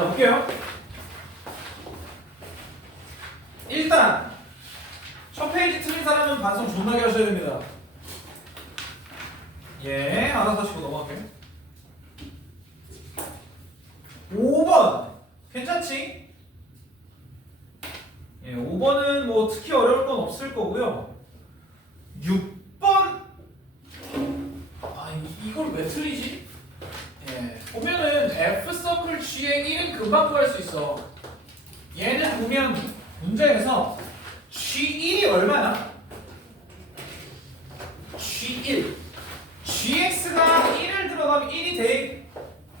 자, 볼게요. 일단 첫 페이지 틀린 사람은 반성 존나게 하셔야 됩니다. 예, 알아서 하시고 넘어갈게요. 5번 괜찮지? 예, 5번은 뭐 특히 어려울 건 없을 거고요. 6번 이걸 왜 틀리지? 예, 보면은 F 서클 G의 1은 금방 구할 수 있어. 얘는 보면 문제에서 G1이 얼마야? G1 GX가 1을 들어가면 1이 대입,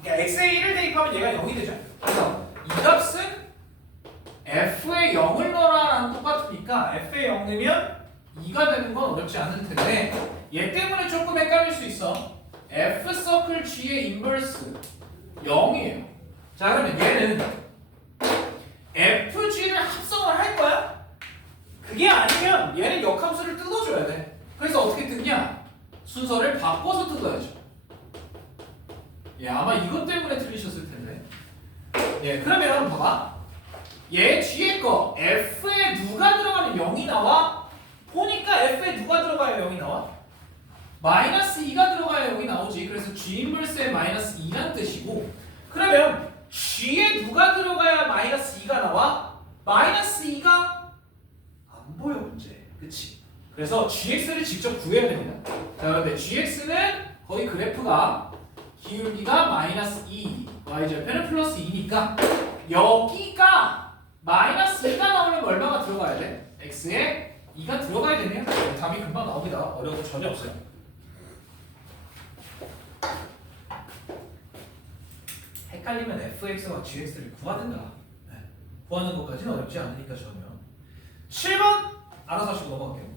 그러니까 X에 1을 대입하면 얘가 0이 되죠. 그래서 이 값은 F에 0을 넣어라랑 똑같으니까 F에 0 넣으면 2가 되는 건 어렵지 않을 텐데 얘 때문에 조금 헷갈릴 수 있어. F 서클 G의 인버스 0이에요. 자, 그러면 얘는 FG를 합성을 할 거야? 그게 아니면 얘는 역함수를 뜯어줘야 돼. 그래서 어떻게 뜯냐? 순서를 바꿔서 뜯어야죠. 예, 아마 이것 때문에 틀리셨을 텐데. 예, 그러면 봐봐. 얘 뒤에 거 F에 누가 들어가면 0이 나와? 보니까 F에 누가 들어가야 0이 나와? 마이너스 2가 들어가야 0이 나오지. 그래서 G 인버스에 마이너스 2란 뜻이고, 그러면 G에 누가 들어가야 마이너스 2가 나와? 마이너스 2가 안 보여 문제. 그치? 그래서 GX를 직접 구해야 됩니다. 자, 그런데 GX는 거의 그래프가 기울기가 마이너스 2, Y절편은 플러스 2니까 여기가 마이너스 2가 나오려면 얼마가 들어가야 돼? X에 2가 들어가야 되네요. 답이 금방 나옵니다. 어려운 거 전혀 없어요. 헷갈리면 fx와 gx를 구하든가. 네. 구하는 것까지는 어렵지 않으니까 전혀. 7번 알아서 하시고 넘어갈게요.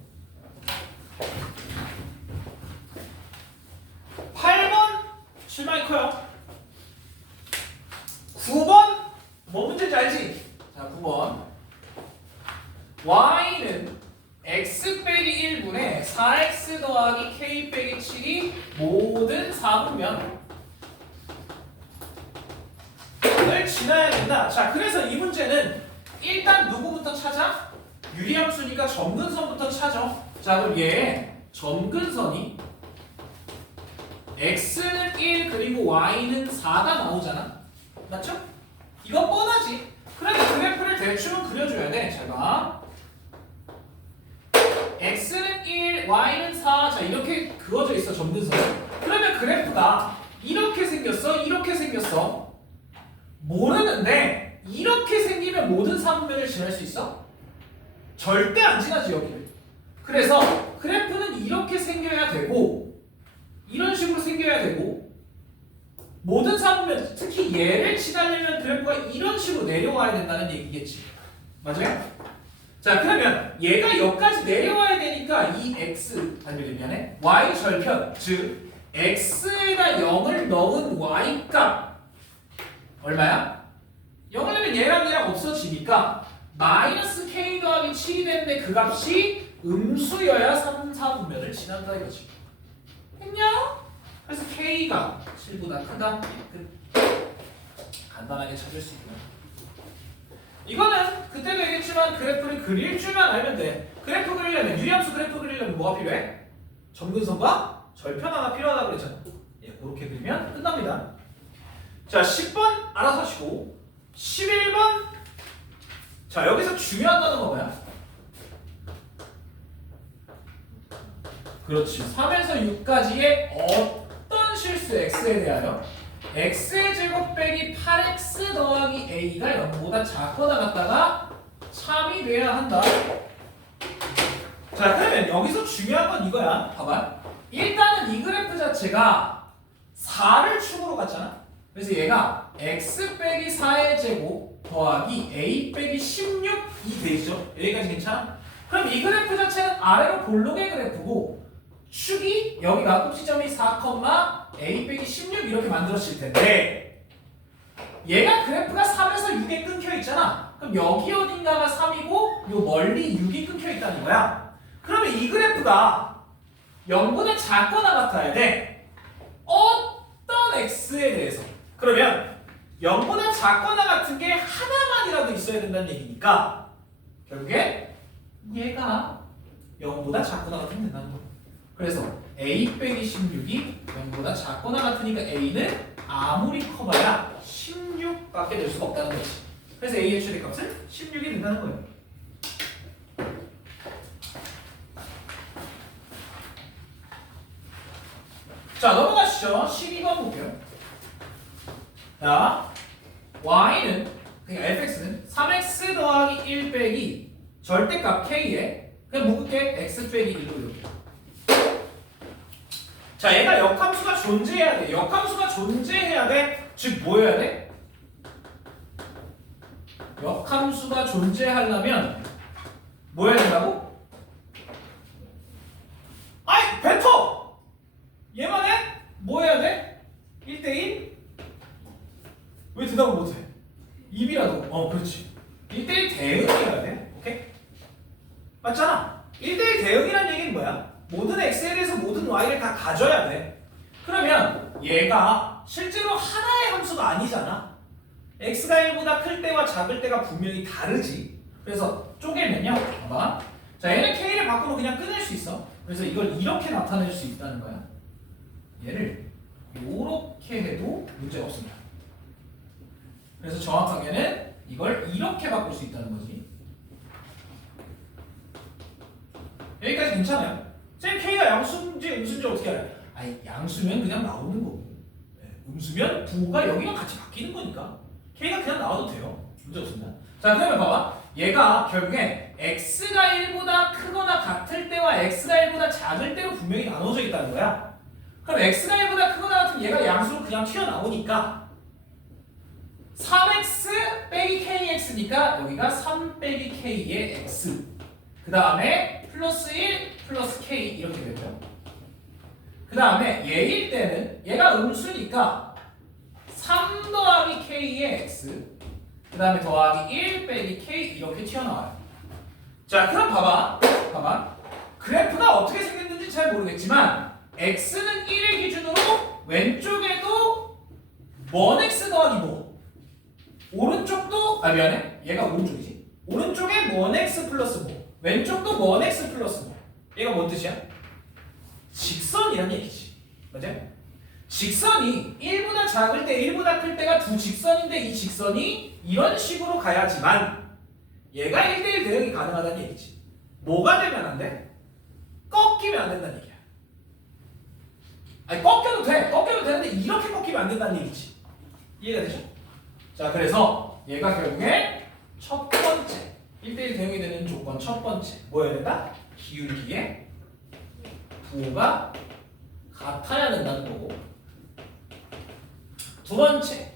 8번 7번이 커요. 9번 뭐 문제인지 알지? 자, 9번 y는 x 빼기 1분의 4x 더하기 k 빼기 7이 모든 4분면 을 지나야 된다. 자, 그래서 이 문제는 일단 누구부터 찾아? 유리함수니까 점근선부터 찾아. 자, 그럼 얘 점근선이 x는 1 그리고 y는 4가 나오잖아. 맞죠? 이건 뻔하지. 그러면 그래프를 대충 그려줘야 돼. 잘 봐. x는 1, y는 4. 자, 이렇게 그어져 있어, 점근선. 그러면 그래프가 이렇게 생겼어, 이렇게 생겼어. 모르는데 이렇게 생기면 모든 4분면을 지날 수 있어? 절대 안 지나지, 여기를. 그래서 그래프는 이렇게 생겨야 되고 이런 식으로 생겨야 되고 모든 4분면, 특히 얘를 지나려면 그래프가 이런 식으로 내려와야 된다는 얘기겠지. 맞아요? 자, 그러면 얘가 여기까지 내려와야 되니까 이 x, 미안해, y 절편, 즉 x에다 0을 넣은 y 값 얼마야? 0을 넣으면 얘랑 없어지니까 마이너스 k 더하기 7이 되는데 그 값이 음수여야 3, 4분면을 지난다 이거지. 했냐? 그래서 k가 7보다 크다. 간단하게 찾을 수 있구나. 이거는 그때도 얘기했지만 그래프를 그릴 줄만 알면 돼. 그래프 그리려면, 유리함수 그래프 그리려면 뭐가 필요해? 점근선과 절편 하나 필요하다고 그랬잖아. 예, 그렇게 그리면 끝납니다. 자, 10번 알아서 하시고 11번. 자, 여기서 중요한 단어가 뭐야? 그렇지. 3에서 6까지의 어떤 실수 x에 대하여 x의 제곱 빼기 8x 더하기 a가 0보다 작거나 같다가 참이 돼야 한다. 자, 그러면 여기서 중요한 건 이거야. 봐봐. 일단은 이 그래프 자체가 4를 축으로 갔잖아. 그래서 얘가 x 빼기 4의 제곱 더하기 a 빼기 16이 되죠. 여기까지 괜찮아? 그럼 이 그래프 자체는 아래로 볼록의 그래프고 축이 여기가 꼭지점이 4, a 빼기 16 이렇게 만들어질 텐데 얘가 그래프가 3에서 6에 끊겨 있잖아. 그럼 여기 어딘가가 3이고 요 멀리 6이 끊겨 있다는 거야. 그러면 이 그래프가 0보다 작거나 같아야 돼. 어떤 x에 대해서. 그러면 0보다 작거나 같은 게 하나만이라도 있어야 된다는 얘기니까 결국에 얘가 0보다 작거나 같으면 된다는 거예요. 그래서 a 빼기 16이 0보다 작거나 같으니까 a는 아무리 커봐야 16밖에 될 수가 없다는 거지. 그래서 a의 최대값은 16이 된다는 거예요. 자, 넘어가시죠. 12번 볼게요. 자, y는 그러니까 fx는 3x 더하기 1 빼기 절대값 k에 그냥 묶을게 x 빼기 1로 이렇게. 자, 얘가 역함수가 존재해야 돼. 역함수가 존재해야 돼. 즉 뭐여야 돼? 역함수가 존재하려면 뭐 해야 된다고? 아이, 뱉어! 얘만 해? 뭐 해야 돼? 1대1? 왜 대답을 못해? 입이라도. 그렇지. 1대1 대응이어야 돼. 오케이? 맞잖아. 1대1 대응이란 얘기는 뭐야? 모든 x에서 모든 y를 다 가져야 돼. 그러면 얘가 실제로 하나의 함수가 아니잖아. x가 1보다 클 때와 작을 때가 분명히 다르지. 그래서 쪼개면요. 봐봐. 자, 얘는 k를 바꾸면 그냥 끊을 수 있어. 그래서 이걸 이렇게 나타낼 수 있다는 거야. 얘를 이렇게 해도 문제가 없습니다. 그래서 정확하게는 이걸 이렇게 바꿀 수 있다는 거지. 여기까지 괜찮아요? 쌤 K가 양수인지 음수인지 어떻게 알아요? 아니, 양수면 그냥 나오는 거고, 음수면 부호가 여기랑 같이 바뀌는 거니까 K가 그냥 나와도 돼요. 문제 없습니다. 자, 그러면 봐봐. 얘가 결국에 x가 1보다 크거나 같을 때와 x가 1보다 작을 때로 분명히 나눠져 있다는 거야. 그럼 x가 1보다 크거나 같으면 얘가 양수로 그냥 튀어나오니까 3x 빼기 kx니까 여기가 3 빼기 k의 x, 그 다음에 플러스 1 플러스 k 이렇게 되고요. 그 다음에 얘일 때는 얘가 음수니까 3 더하기 k의 x, 그 다음에 더하기 1 빼기 k 이렇게 튀어나와요. 자, 그럼 봐봐. 그래프가 어떻게 생겼는지 잘 모르겠지만 x는 1을 기준으로 왼쪽에도 먼 x 더하기 뭐, 오른쪽도 미안해, 얘가 오른쪽이지. 오른쪽에 먼 x 플러스 뭐, 왼쪽도 먼 x 플러스 뭐. 얘가 뭔 뜻이야? 직선이란 얘기지. 맞아요? 직선이 1보다 작을 때 1보다 클 때가 두 직선인데 이 직선이 이런 식으로 가야지만 얘가 1대1 대응이 가능하다는 얘기지. 뭐가 되면 안 돼? 꺾이면 안 된다는 얘기야. 아니, 꺾여도 되는데 이렇게 꺾이면 안 된다는 얘기지. 이해가 되죠? 자, 그래서 얘가 결국에 첫 번째 1대1 대응이 되는 조건 첫 번째 뭐여야 된다? 기울기의 부호가 같아야 된다는 거고, 두 번째,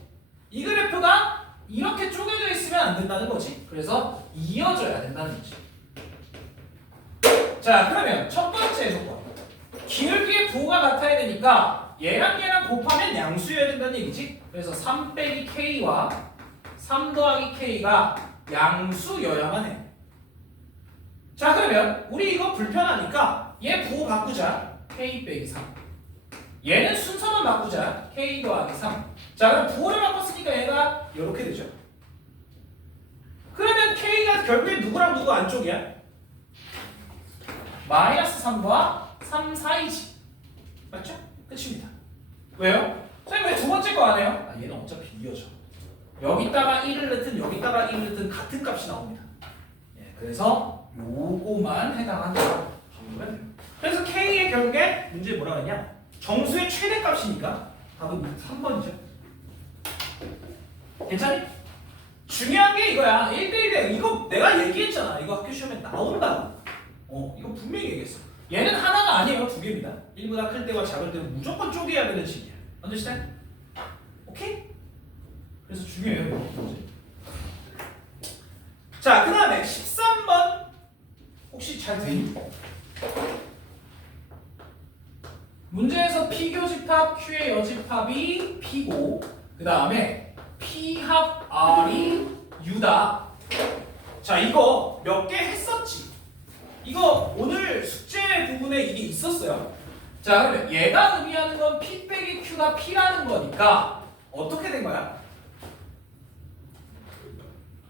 이 그래프가 이렇게 쪼개져 있으면 안 된다는 거지. 그래서 이어져야 된다는 거지. 자, 그러면 첫 번째 조건, 기울기의 부호가 같아야 되니까 얘랑 얘랑 곱하면 양수여야 된다는 얘기지. 그래서 3 빼기 k와 3 더하기 k가 양수여야만 해. 자, 그러면 우리 이거 불편하니까 얘 부호 바꾸자. k 빼기 3. 얘는 순서만 바꾸자. k 더하기 3. 자, 그럼 부호를 바꿨으니까 얘가 이렇게 되죠. 그러면 k가 결국에 누구랑 누구 안쪽이야? 마이너스 3과 3 사이지. 맞죠? 끝입니다. 왜요? 선생님 왜 두 번째 거 안 해요? 얘는 어차피 이어져. 여기다가 1을 넣든 여기다가 1을 넣든 같은 값이 나옵니다. 그래서 요거만 해당한다 정도면 돼요. 그래서 k의 결국에 문제에 뭐라 그랬냐? 정수의 최대값이니까 답은 3번이죠. 괜찮니? 중요한 게 이거야. 1대1 대응. 이거 내가 얘기했잖아. 이거 학교 시험에 나온다. 이거 분명히 얘기했어. 얘는 하나가 아니에요. 두 개입니다. 1보다 클 때와 작을 때는 무조건 쪼개야 되는 식이야. understand? 오케이? 그래서 중요해요. 이거 문제. 자, 그 다음에 13번 혹시 잘 되니? 문제에서 P교집합 Q의 여집합이 P고, 그 다음에 P합 R이 U다. 자, 이거 몇 개 했었지? 이거 오늘 숙제 부분에 이게 있었어요. 자, 그러면 얘가 의미하는 건 P 빼기 Q가 P라는 거니까 어떻게 된 거야?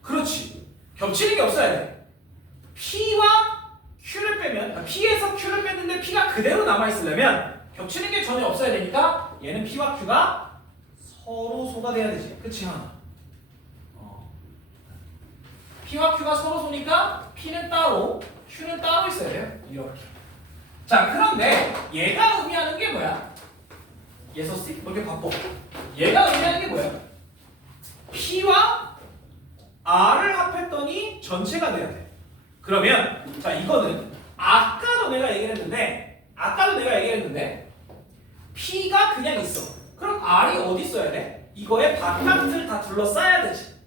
그렇지. 겹치는 게 없어야 돼. P와 Q를 빼면 P에서 Q를 뺐는데 P가 그대로 남아있으려면 겹치는 게 전혀 없어야 되니까 얘는 P와 Q가 서로 소가 돼야 되지. 그치 하나. P와 Q가 서로 소니까 P는 따로 Q는 따로 있어야 돼요. 이렇게. 자 그런데 얘가 의미하는 게 뭐야? 예서씨? 뭐 이렇게 바꿔. 얘가 의미하는 게 뭐야? P와 R을 합했더니 전체가 돼야 돼. 그러면 자 이거는 아까도 내가 얘기했는데 P가 그냥 있어. 그럼 R이 어디 있어야 돼? 이거의 바깥을 다 둘러싸야 되지.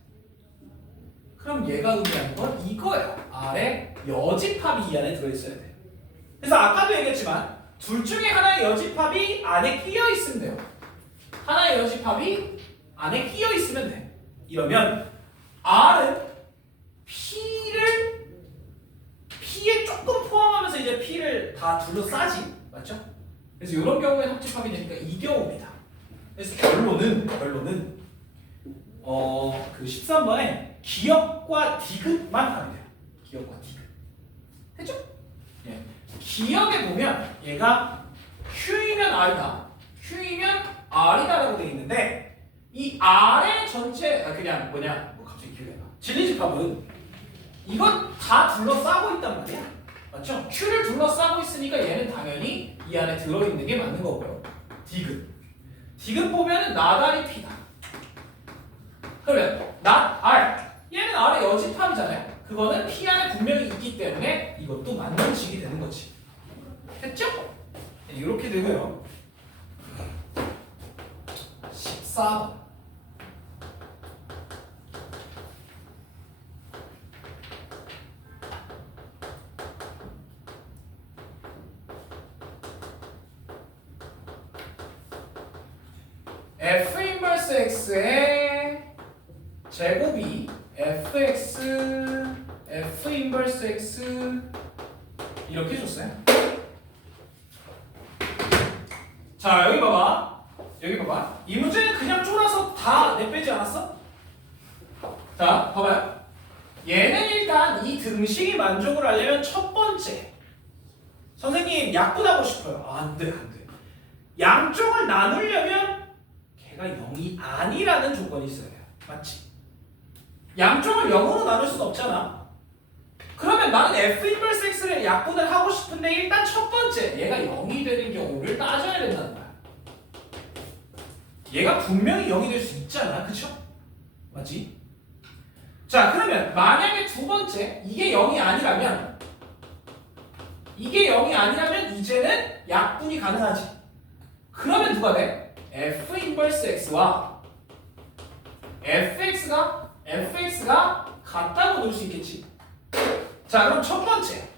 그럼 얘가 의미하는 건 이거야. R의 여집합이 이 안에 들어있어야 돼. 그래서 아까도 얘기했지만 둘 중에 하나의 여집합이 안에 끼어 있으면 돼요. 하나의 여집합이 안에 끼어 있으면 돼. 이러면 R은 P에 조금 포함하면서 이제 P를 다 둘러싸지. 맞죠? 그래서 이런 경우에 합집합이 되니까 이 경우입니다. 그래서 결론은 그 13번에 기역과 디귿만 하면 돼요. 기역과 디귿. 됐죠? 예. 기역에 보면 얘가 Q이면 R이다. Q이면 R이다라고 되어 있는데 이 R의 전체 그냥 갑자기 기억이 안 나. 진리집합은 이건 다 둘러싸고 있단 말이야. 맞죠? Q를 둘러싸고 있으니까 얘는 당연히 이 안에 들어있는 게 맞는 거고요. 디귿 보면은 나다리 P다. 그러면 R 얘는 R의 여집합이잖아요. 그거는 P 안에 분명히 있기 때문에 이것도 맞는 식이 되는 거지. 됐죠? 이렇게 되고요. 14번. F 인버스 X의 제곱이 fx f 인버스 x 이렇게 줬어요. 자 여기 봐봐. 이 문제는 그냥 쫄아서 다 내빼지 않았어? 자 봐봐요. 얘는 일단 이 등식이 만족을 하려면 첫 번째 선생님 약분하고 싶어요. 안돼. 양쪽을 나누려면 걔가 0이 아니라는 조건이 있어야 돼요. 맞지? 양쪽을 0으로 나눌 수는 없잖아. 그러면 나는 f 인버스 x를 약분을 하고 싶은데 일단 첫 번째 얘가 0이 되는 경우를 따져야 된다는 거야. 얘가 분명히 0이 될 수 있잖아. 그쵸? 맞지? 자 그러면 만약에 두 번째 이게 0이 아니라면 이제는 약분이 가능하지. 그러면 누가 돼? f 인버스 x와 fx가 같다고 놓을 수 있겠지. 자 그럼 첫 번째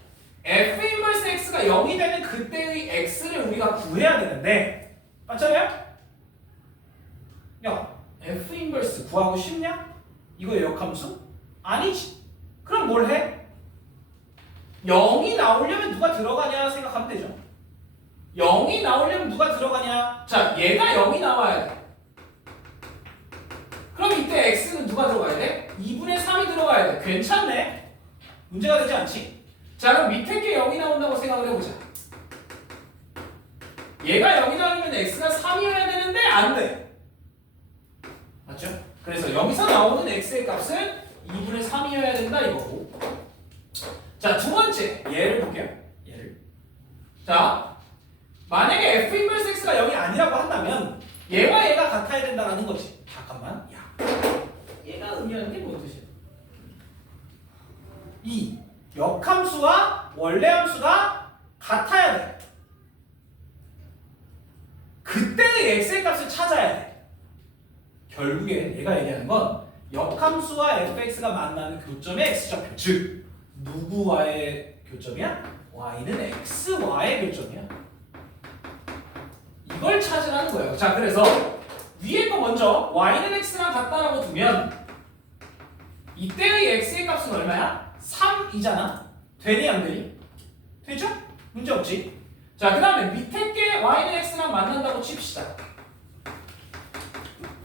f 인버스 x가 0이 되는 그때의 x를 우리가 구해야 되는데 맞잖아요? 야 f 인버스 구하고 싶냐? 이거 역함수? 아니지. 그럼 뭘 해? 0이 나오려면 누가 들어가냐 생각하면 되죠. 0이 나오려면 누가 들어가냐? 자 얘가 0이 나와야 돼. 그럼 이때 x는 누가 들어가야 돼? 2분의 3이 들어가야 돼. 괜찮네. 문제가 되지 않지? 자 그럼 밑에 게 0이 나온다고 생각을 해보자. 얘가 0이 나오면 x가 3이어야 되는데 안 돼. 맞죠? 그래서 여기서 나오는 x의 값은 2분의 3이어야 된다 이거고. 자 두 번째 얘를 볼게요. 자 만약에 f 인버스 x가 0이 아니라고 한다면 얘와 얘가 같아야 된다는 거지. 잠깐만. 야 얘가 의미하는 게 무슨 뜻이야? 이 역함수와 원래함수가 같아야 돼. 그때의 x의 값을 찾아야 돼. 결국에 얘가 얘기하는 건 역함수와 fx가 만나는 교점의 x좌표. 즉 누구와의 교점이야? y는 x와의 교점이야. 이걸 찾으라는 거예요. 자 그래서 위에 거 먼저 y는 x랑 같다라고 두면 이때의 x의 값은 얼마야? 3이잖아. 되니 안 되니? 되죠? 문제 없지. 자 그 다음에 밑에 게 y는 x랑 만난다고 칩시다.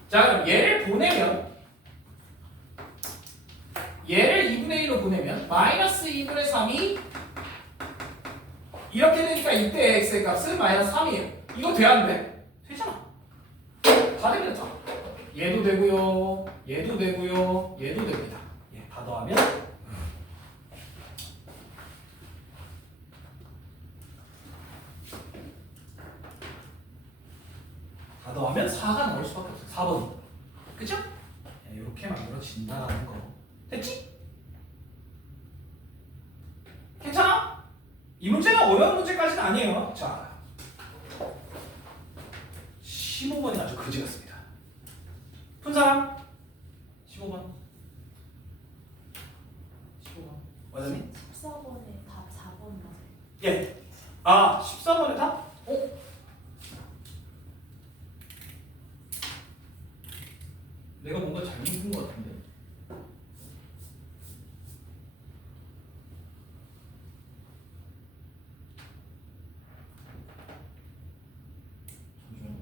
자 그럼 얘를 보내면 얘를 2분의 1로 보내면 마이너스 2분의 3이 이렇게 되니까 이때 x의 값은 마이너스 3이에요. 이거 돼야 안 돼? 되잖아. 다 되겠다. 얘도 되고요. 얘도 되고요. 얘도 됩니다. 예, 다 더하면 다 더하면 4가 나올 수밖에 없어요. 4번이. 그죠? 예, 이렇게 만들어진다라는 거. 됐지? 괜찮아? 이 문제는 어려운 문제까지는 아니에요. 자, 15번이 아주 거지 같습니다. 푼 사람? 15번. 15번. 원장님? 14번에 답 4번 맞아요. 예. 아, 14번에 답? 내가 뭔가 잘못 푼 것 같은데. 잠시만요.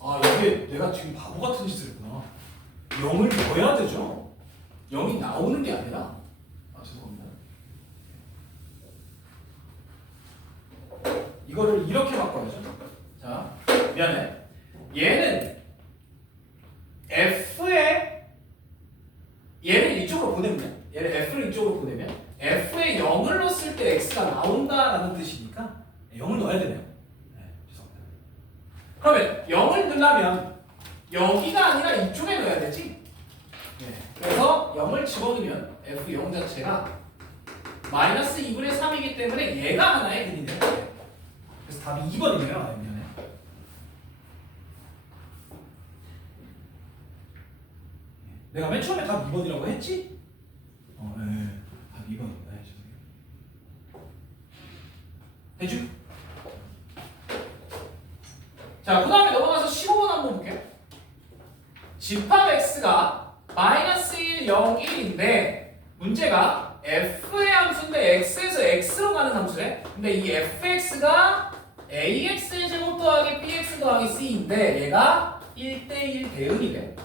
아, 이게 내가 지금 바보 같은 짓을 했구나. 0을 넣어야 되죠? 0이 나오는 게 아니라. 아, 죄송합니다. 이거를 이렇게 바꿔야죠. 자, 미안해. 얘는 얘를 이쪽으로 보내면, 얘를 F를 이쪽으로 보내면 F에 0을 넣었을 때 X가 나온다라는 뜻이니까 0을 넣어야 되네요. 네, 죄송합니다. 그러면 0을 넣으려면 여기가 아니라 이쪽에 넣어야 되지? 네. 그래서 0을 집어넣으면 F0 자체가 마이너스 2분의 3이기 때문에 얘가 하나의 근이 돼요. 그래서 답이 2번이네요. 내가 맨 처음에 답 2번이라고 했지? 네. 답 2번입니다. 됐죠? 자, 그 다음에 넘어가서 15번 한번 볼게요. 집합 x가 마이너스 1, 0, 1인데 문제가 f의 함수인데 x에서 x로 가는 함수래. 근데 이 fx가 ax의 제곱 더하기 bx 더하기 c인데 얘가 1대1 대응이래.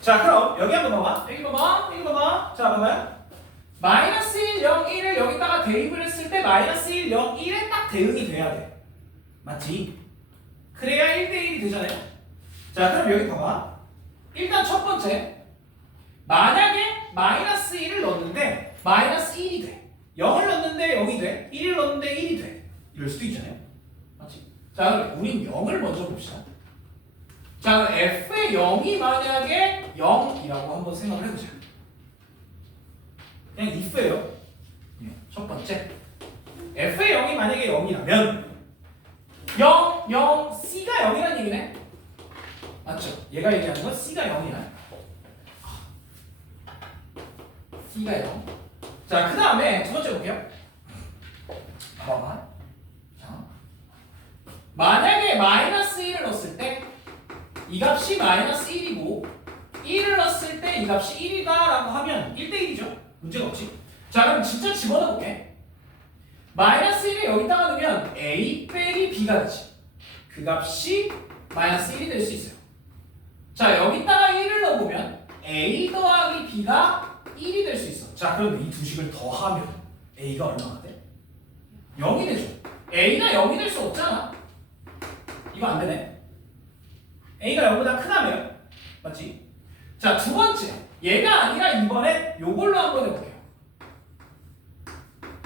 자, 그럼 여기 한번 봐봐. 여기 봐봐. 여기 봐봐. 자, 봐봐요. 마이너스 1, 0, 1을 여기다가 대입을 했을 때 마이너스 1, 0, 1에 딱 대응이 돼야 돼. 맞지? 그래야 1대1이 되잖아요. 자, 그럼 여기 봐봐. 일단 첫 번째, 만약에 마이너스 1을 넣었는데 마이너스 1이 돼. 0을 넣었는데 0이 돼. 1을 넣었는데 1이 돼. 이럴 수도 있잖아요. 맞지? 자, 그럼 우린 0을 먼저 봅시다. 자, f의 0이 만약에 0이라고 한번 생각을 해보자. 그냥 if예요. 첫 번째, f의 0이 만약에 0이라면 0, 0, c가 0이라는 얘기네. 맞죠? 얘가 얘기하는 건 c가 0이야. c가 0. 자, 그 다음에 두 번째 볼게요. 봐봐. 자, 만약에 마이너스 1을 넣었을 때 이 값이 마이너스 1이고 1을 넣었을 때 이 값이 1이다 라고 하면 1대1이죠. 문제가 없지. 자, 그럼 진짜 집어넣어볼게. 마이너스 1을 여기다가 넣으면 a 빼기 b가 되지. 그 값이 마이너스 1이 될 수 있어요. 자, 여기다가 1을 넣어보면 a 더하기 b가 1이 될 수 있어. 자, 그럼 이 두 식을 더하면 a가 얼마가 돼? 0이 되죠. a가 0이 될 수 없잖아. 이거 안 되네. a가 0보다 크다며. 맞지? 자, 두 번째. 얘가 아니라 이번에 요걸로 한번 해볼게요.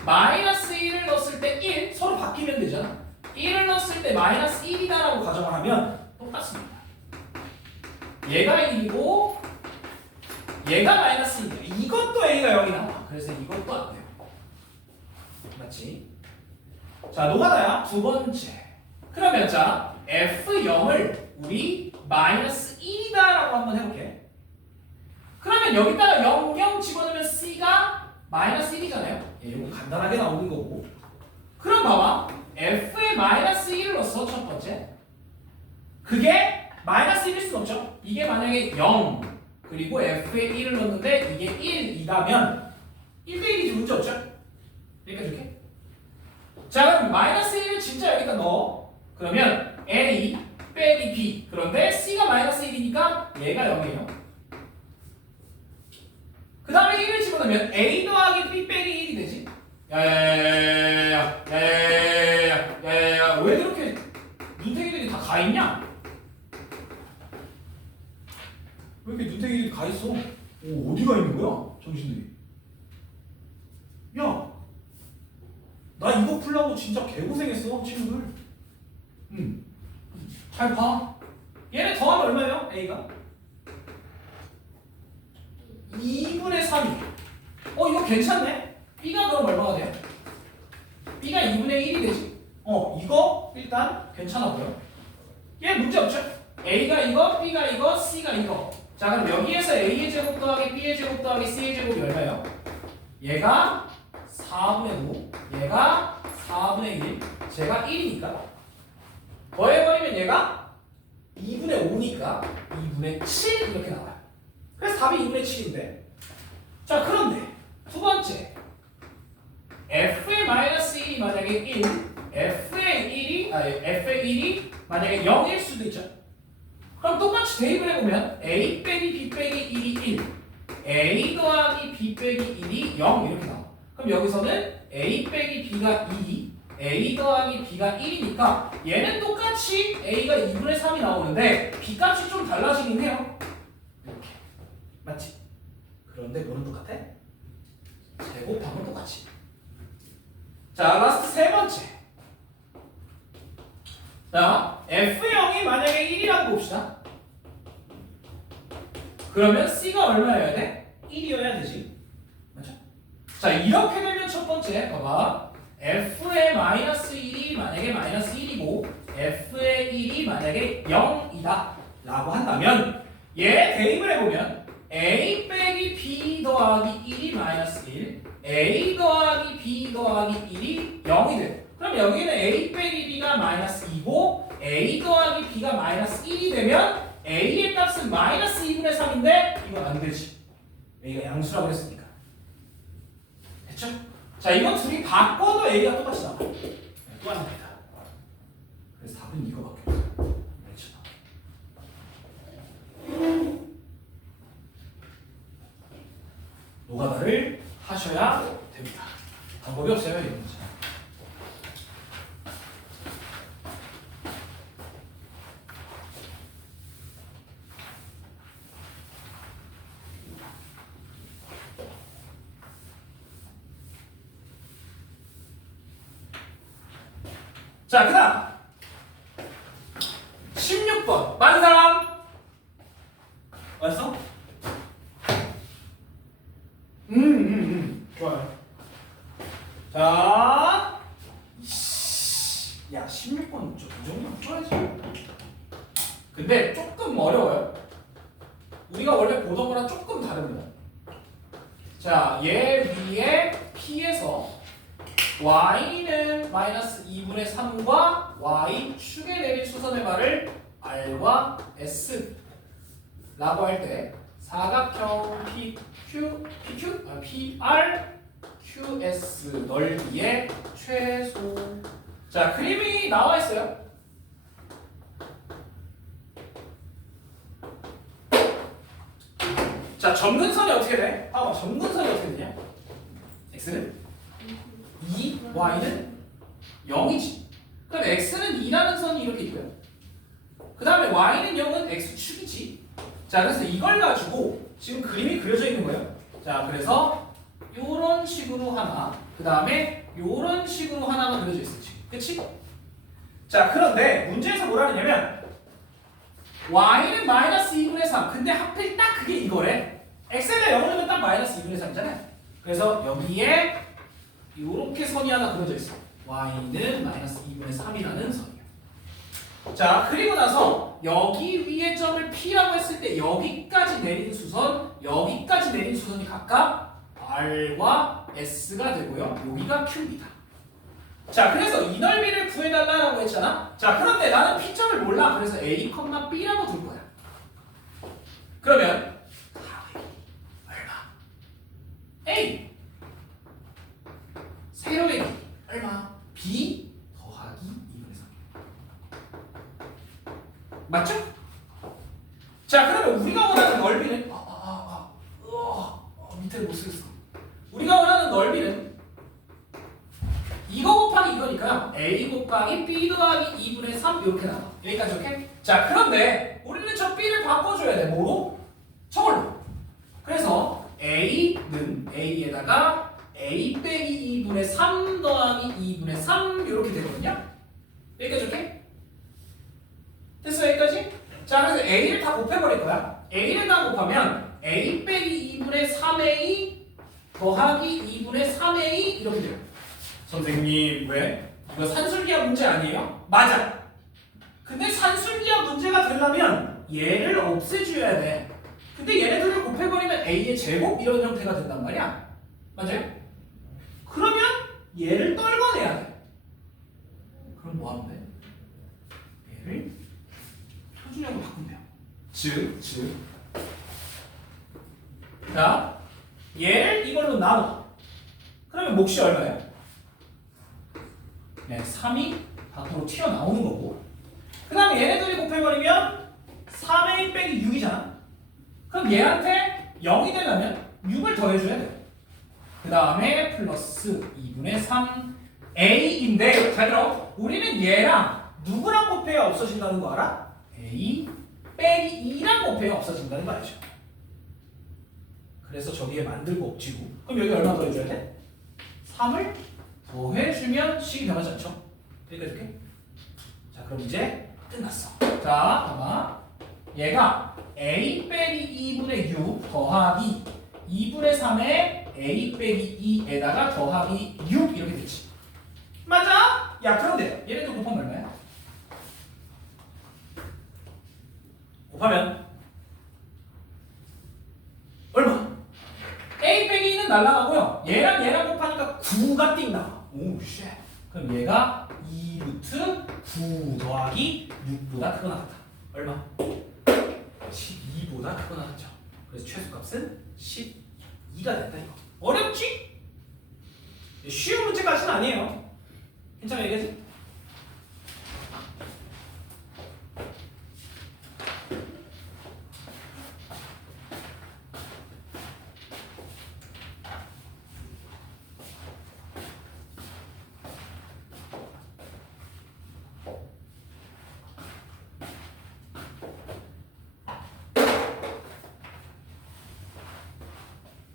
마이너스 1을 넣었을 때 1, 서로 바뀌면 되잖아. 1을 넣었을 때 마이너스 1이다라고 가정을 하면 똑같습니다. 얘가 1이고 얘가 마이너스 1이야. 이것도 a가 0이 나와. 그래서 이것도 안 돼요. 맞지? 자, 노가다야. 두 번째. 그러면 자, f0을 우리 마이너스 1이다라고 한번 해볼게. 그러면 여기다가 0, 0 집어넣으면 c가 마이너스 1이잖아요. 예, 이거 간단하게 나오는 거고. 그럼 봐봐. f에 마이너스 1을 넣었어, 첫 번째. 그게 마이너스 1일 수는 없죠. 이게 만약에 0, 그리고 f에 1을 넣는데 이게 1, 2라면 1대 1이지 문제 없죠? 여기까지 이렇게. 자 그럼 마이너스 1을 진짜 여기다 넣어. 그러면 a 빼기 b. 그런데 c가 마이너스 1이니까 얘가 0이에요. 그 다음에 1을 집어넣으면 a 더하기 b 빼기 1이 되지. 야야야야야야야야야야야야야야야 왜 그렇게 눈탱이들이 다 가 있냐? 왜 이렇게 눈탱이들이 가 있어? 오, 어디 가 있는 거야? 정신들이. 야, 나 이거 풀려고 진짜 개고생했어, 친구들. 잘 봐. 얘네 더하면 얼마예요? A가? 2분의 3이. 이거 괜찮네. B가 그럼 얼마가 돼요? B가 2분의 1이 되지. 이거 일단 괜찮아 보여. 얘 문제 없죠? A가 이거, B가 이거, C가 이거. 자 그럼 여기에서 A의 제곱 더하기 B의 제곱 더하기 C의 제곱이 얼마예요? 얘가 4분의 5, 얘가 4분의 1, 제가 1이니까 더해버리면 얘가 2분의 5니까 2분의 7 이렇게 나와요. 그래서 답이 2분의 7인데. 자 그런데 두 번째 f의 마이너스 1이 만약에 1, f의 1이 만약에 0일 수도 있죠. 그럼 똑같이 대입을 해보면 a 빼기 b 빼기 1이 1, a 더하기 b 빼기 1이 0 이렇게 나와. 그럼 여기서는 a 빼기 b가 2, a 더하기 b가 1이니까 얘는 똑같이 a가 2분의 3이 나오는데 b 값이 좀 달라지긴 해요. 이렇게 맞지? 그런데 뭐는 똑같아? 제곱하면 똑같이. 자 라스트 세 번째. 자 f0이 만약에 1이라고 봅시다. 그러면 c가 얼마여야 돼? 1이어야 되지. 맞죠? 자 이렇게 되면 첫 번째 봐봐. f의 마이너스 1이 만약에 마이너스 1이고 f의 1이 만약에 0이다 라고 한다면 얘 대입을 해보면 a 빼기 b 더하기 1이 마이너스 1, a 더하기 b 더하기 1이 0이 돼. 그럼 여기는 a 빼기 b가 마이너스 2고 a 더하기 b가 마이너스 1이 되면 a의 값은 마이너스 2분의 3인데 이건 안 되지. a가 양수라고 했으니까. 됐죠? 자 이건 둘이 바꿔도 a가 똑같이 나와. 또 하나 됩니다. 그래서 답은 이거밖에 없어요. 그렇죠? 노가다를 하셔야 됩니다. 방법이 없어요 이런 거죠. 자, 그 다음 16번 많은 사람 왔어? 좋아요. 자, 야 16번 이 정도면 풀어야지. 근데 조금 어려워요. 우리가 원래 보던 거랑 조금 다릅니다. 자, 얘 위에 P에서 y는 마이너스 2분의 3과 y 축에 내린 수선의 말을 r과 s 라고 할 때 사각형 PR QS 넓이의 최소. 자 그림이 나와 있어요. 자 점근선이 어떻게 돼? 점근선이 어떻게 되냐? x는 2, y는 0이지. 그럼 x는 2라는 선이 이렇게 있고요. 그 다음에 y는 0은 x축이지. 자 그래서 이걸 가지고 지금 그림이 그려져 있는 거예요. 자 그래서 요런 식으로 하나, 그 다음에 요런 식으로 하나가 그려져 있어 지금. 그치? 자 그런데 문제에서 뭐라 그러냐면 y는 마이너스 2분의 3. 근데 하필 딱 그게 이거래. x에다 0을 넣으면 딱 마이너스 2분의 3이잖아요. 그래서 여기에 요렇게 선이 하나 그려져 있어. y는 마이너스 2분의 3이라는 선이야. 자 그리고 나서 여기 위에 점을 P라고 했을 때 여기까지 내린 수선, 여기까지 내린 수선이 각각 R과 S가 되고요. 여기가 Q입니다. 자 그래서 이 넓이를 구해달라고 했잖아. 자 그런데 나는 P점을 몰라. 그래서 A, B라고 둘 거야. 그러면 이렇게 나와. 여기까지 오케이? 자, 그런데 우리는 저 B를 바꿔줘야 돼. 뭐로? 저걸로. 그래서 A는 A에다가 A 빼기 2분의 3 더하기 2분의 3 이렇게 되거든요. 여기까지 오케이? 됐어 여기까지? 자, 그래서 A를 다 곱해버릴 거야. A를 다 곱하면 A 빼기 2분의 3A 더하기 2분의 3A 이렇게 돼요. 선생님 왜? 이거 산술기하 문제 아니에요? 맞아. 근데 산술기하 문제가 되려면 얘를 없애줘야 돼. 근데 얘네들을 곱해버리면 A의 제곱 이런 형태가 된단 말이야. 맞아요? 그러면 얘를 떨궈내야 돼. 그럼 뭐 하면 돼? 얘를 표준형으로 바꾸면 돼요. 즉. 자, 얘를 이걸로 나눠. 그러면 몫이 얼마예요? 네, 3이 밖으로 튀어나오는 거고. 그 다음에 얘네들이 곱해버리면 3a 빼기 6이잖아. 그럼 얘한테 0이 되려면 6을 더해줘야 돼. 그 다음에 플러스 2분의 3a인데 잘 들어. 우리는 얘랑 누구랑 곱해야 없어진다는 거 알아? a 빼기 2랑 곱해야 없어진다는 거 알죠? 그래서 저기에 만들고 없지고. 그럼 여기 얼마 더해줘야 돼? 3을 더해주면 식이 변하지 않죠? 여기까지 이렇게. 자, 그럼 이제 끝났어. 자, 봐봐. 얘가 a 빼기 2분의 6 더하기 2분의 3에 a 빼기 2에다가 더하기 6 이렇게 되지. 맞아? 야, 그런데 얘네들 곱하면 얼마야? 곱하면 얼마? a 빼기 2는 날라가고요. 얘랑 곱하니까 9가 띵 나와. 오, 쉣. 그럼 얘가 2루트 9 더하기 6보다 크거나 같다. 얼마? 12보다 크거나 같죠. 그래서 최소값은 12가 된다 이거. 어렵지? 쉬운 문제까지는 아니에요. 괜찮아 얘기하지?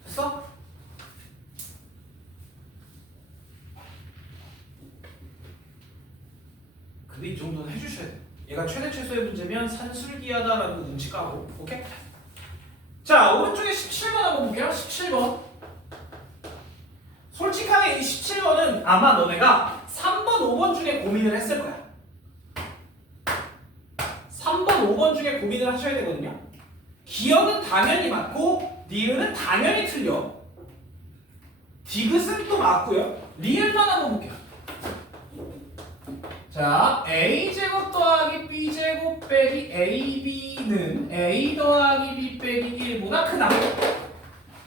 됐어? 근데 이 정도는 해주셔야 돼. 얘가 최대 최소의 문제면 산술기하다라고 눈치 까고. 오케이? 자, 오른쪽에 17번 한번 볼게요. 17번. 솔직하게 이 17번은 아마 너네가 3번, 5번 중에 고민을 했을 거야. 3번, 5번 중에 고민을 하셔야 되거든요. 기억은 당연히 맞고 니은은 당연히 틀려. 디귿은 또 맞고요. 리을만 한번 볼게요. 자, a제곱 더하기 b제곱 빼기 ab는 a 더하기 b 빼기 1보다 크다.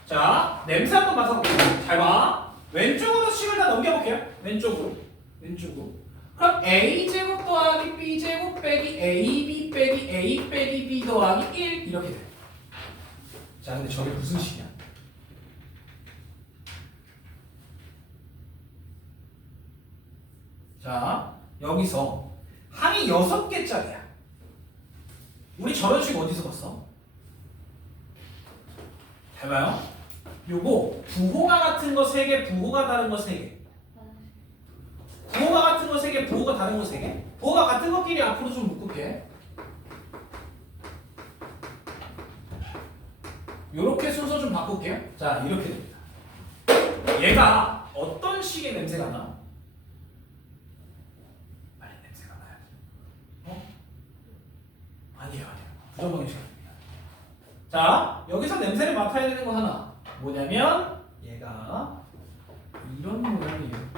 자, 냄새 한번 맡아볼게요. 잘 봐. 왼쪽으로 식을 다 넘겨볼게요. 왼쪽으로. 그럼 a제곱 더하기 b제곱 빼기 ab 빼기 a 빼기 b 더하기 1 이렇게 돼. 자, 근데 저게 무슨 식이야? 자, 여기서 항이 6개짜리야. 우리 저런 식 어디서 봤어? 잘 봐요. 요거 부호가 같은 거 3개, 부호가 다른 거 3개. 부호가 같은 거 3개, 부호가 다른 거 3개. 부호가 같은 것끼리 앞으로 좀 묶을게. 요렇게 순서 좀 바꿀게요. 자, 이렇게 됩니다. 얘가 어떤 식의 냄새가 나? 빨리 냄새가 나요. 어? 아니에요. 부정적인 시간입니다. 자, 여기서 냄새를 맡아야 되는 거 하나. 뭐냐면 얘가 이런 모양이에요.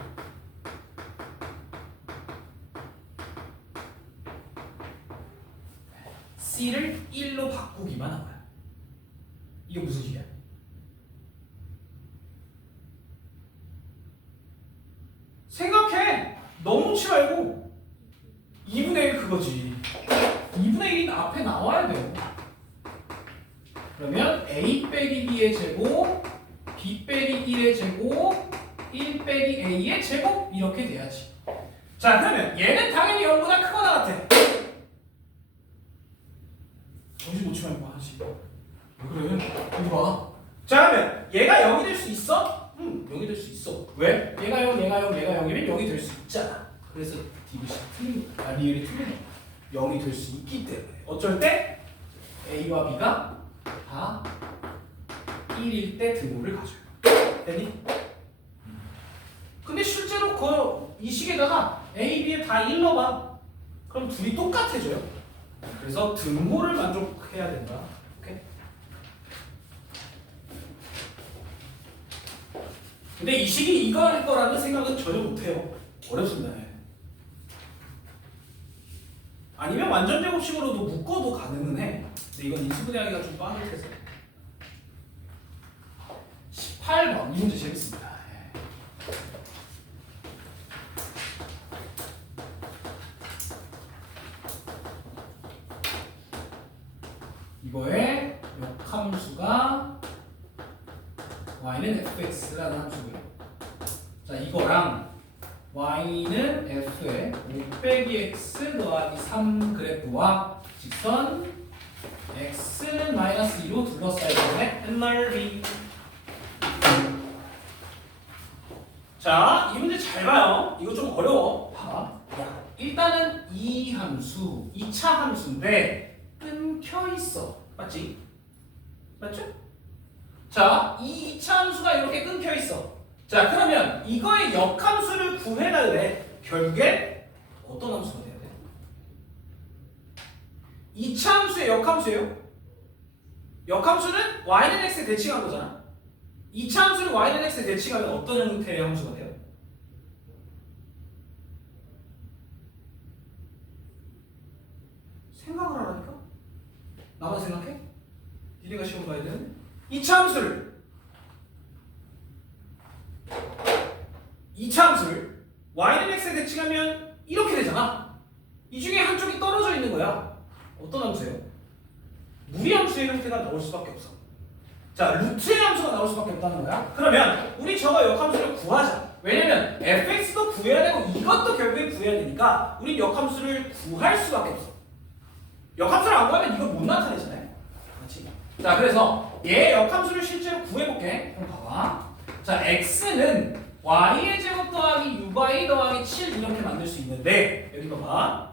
C를 1로 바꾸기만 한 거야. 이게 무슨 식이야? 생각해. 너무 치 말고 2분의 1 그거지. 2분의 1이 앞에 나와야 돼요. 그러면 a 빼기 b의 제곱, b 빼기 1의 제곱, 1 빼기 a의 제곱 이렇게 돼야지. 자, 그러면 얘는 당연히 0보다 크거나 같아. 그래? 이리 봐. 자 그러면 얘가 0이 될 수 있어? 0이 될 수 있어. 왜? 얘가 0, 얘가 0, 얘가 0이면 0이 될 수 있잖아. 그래서 디귿이 틀린 거야. 리을이 틀린 거야. 0이 될 수 있기 때문에 어쩔 때 A와 B가 다 1일 때 등호를 가져요. 됐니? 근데 실제로 이 식에다가 A, B에 다 1 넣어봐. 그럼 둘이 똑같아져요. 그래서 등호를 만족해야 된다. 오케이? 근데 이 식이 이거 할 거라는 생각은 전혀 못해요. 어렵습니다. 아니면 완전 제곱식으로도 묶어도 가능은 해. 근데 이건 인수분해하기가 좀 빠듯해서. 18번 이 문제 재밌습니다. 이거의 역함수가 y는 fx라는 함수고요. 자 이거랑 y는 f의 5 빼기 x 더하기 3 그래프와 직선 x는 마이너스 2로 둘러싸여 있는 nRB. 자, 이 문제 잘 봐요. 이거 좀 어려워. 봐봐. 일단은 이 함수, 2차 함수인데 끊겨 있어. 맞지? 맞죠? 자, 이 2차 함수가 이렇게 끊겨 있어. 자, 그러면 이거의 역함수를 구해달래. 결국에 어떤 함수가 돼야 돼? 2차 함수의 역함수예요. 역함수는 y는 x에 대칭한 거잖아. 2차 함수를 y는 x에 대칭하면 어떤 형태의 함수가 돼요? 생각을 하라니까? 나만 생각해? 니네가 시험 봐야 되는데? 2차 함수를 y는 x에 대칭하면 이렇게 되잖아. 이 중에 한쪽이 떨어져 있는 거야. 어떤 함수예요? 무리 함수의 형태가 나올 수밖에 없어. 자, 루트의 함수가 나올 수밖에 없다는 거야. 그러면 우리 저거 역함수를 구하자. 왜냐면 fx도 구해야 되고 이것도 결국에 구해야 되니까 우리 역함수를 구할 수밖에 없어. 역함수를 안 구하면 이거 못 나타내잖아요. 그렇지? 자, 그래서 얘 역함수를 실제로 구해볼게. 그럼 봐봐. 자, x는 y의 제곱 더하기 6y 더하기 7 이렇게 만들 수 있는데 여기 봐봐.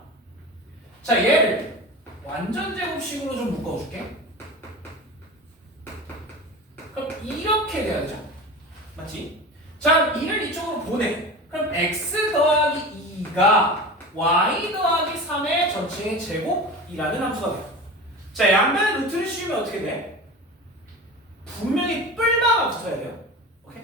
자, 얘를 완전 제곱식으로 좀 묶어줄게. 그럼 이렇게 돼야 되죠. 맞지? 자, 2를 이쪽으로 보내. 그럼 x 더하기 2가 y 더하기 3의 전체의 제곱이라는 함수가 돼요. 자, 양면에 루트를 씌우면 어떻게 돼? 분명히 뿔바가 붙어야 돼요. 오케이?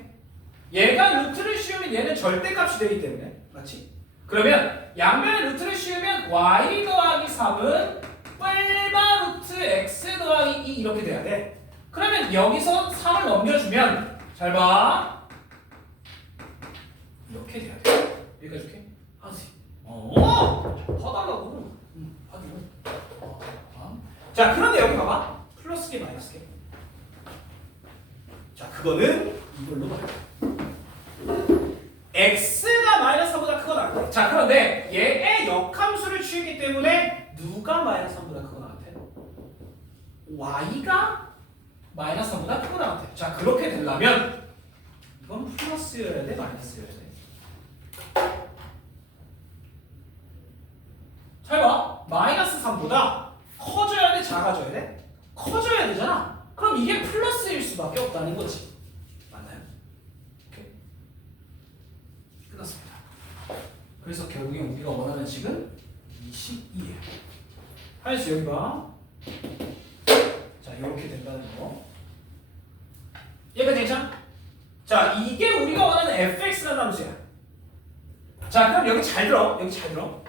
얘가 루트를 씌우면 얘는 절대값이 되기 때문에. 맞지? 그러면 양면에 루트를 씌우면 y 더하기 3은 뿔바 루트 x 더하기 2 이렇게 돼야 돼. 그러면 여기서 3을 넘겨주면 잘 봐. 이렇게 돼야 돼. 여기까지 줄게. 하지. 봐달라고. 하기로. 자, 그런데 여기 봐봐. 플러스 개 마이너스 개. 자, 그거는 이걸로 봐. x가 마이너스 3보다 크거나 같아. 자, 그런데 얘의 역함수를 취했기 때문에 누가 마이너스 3보다 크거나 같아? y가 마이너스 3보다 크거나 같아. 자, 그렇게 되려면 이건 플러스여야 돼, 마이너스여야 돼? 잘 봐. 마이너스 3보다 커져야 돼, 작아져야 돼? 커져야 되잖아. 그럼 이게 플러스일 수밖에 없다는 거지. 맞나요? 오케이. 끝났습니다. 그래서 결국에 우리가 원하는 식은 22예요. 하연씨 여기 봐. 자, 이렇게 된다는 거. 얘가 되죠? 자, 이게 우리가 원하는 fx라는 함수야. 자, 그럼 여기 잘 들어. 여기 잘 들어.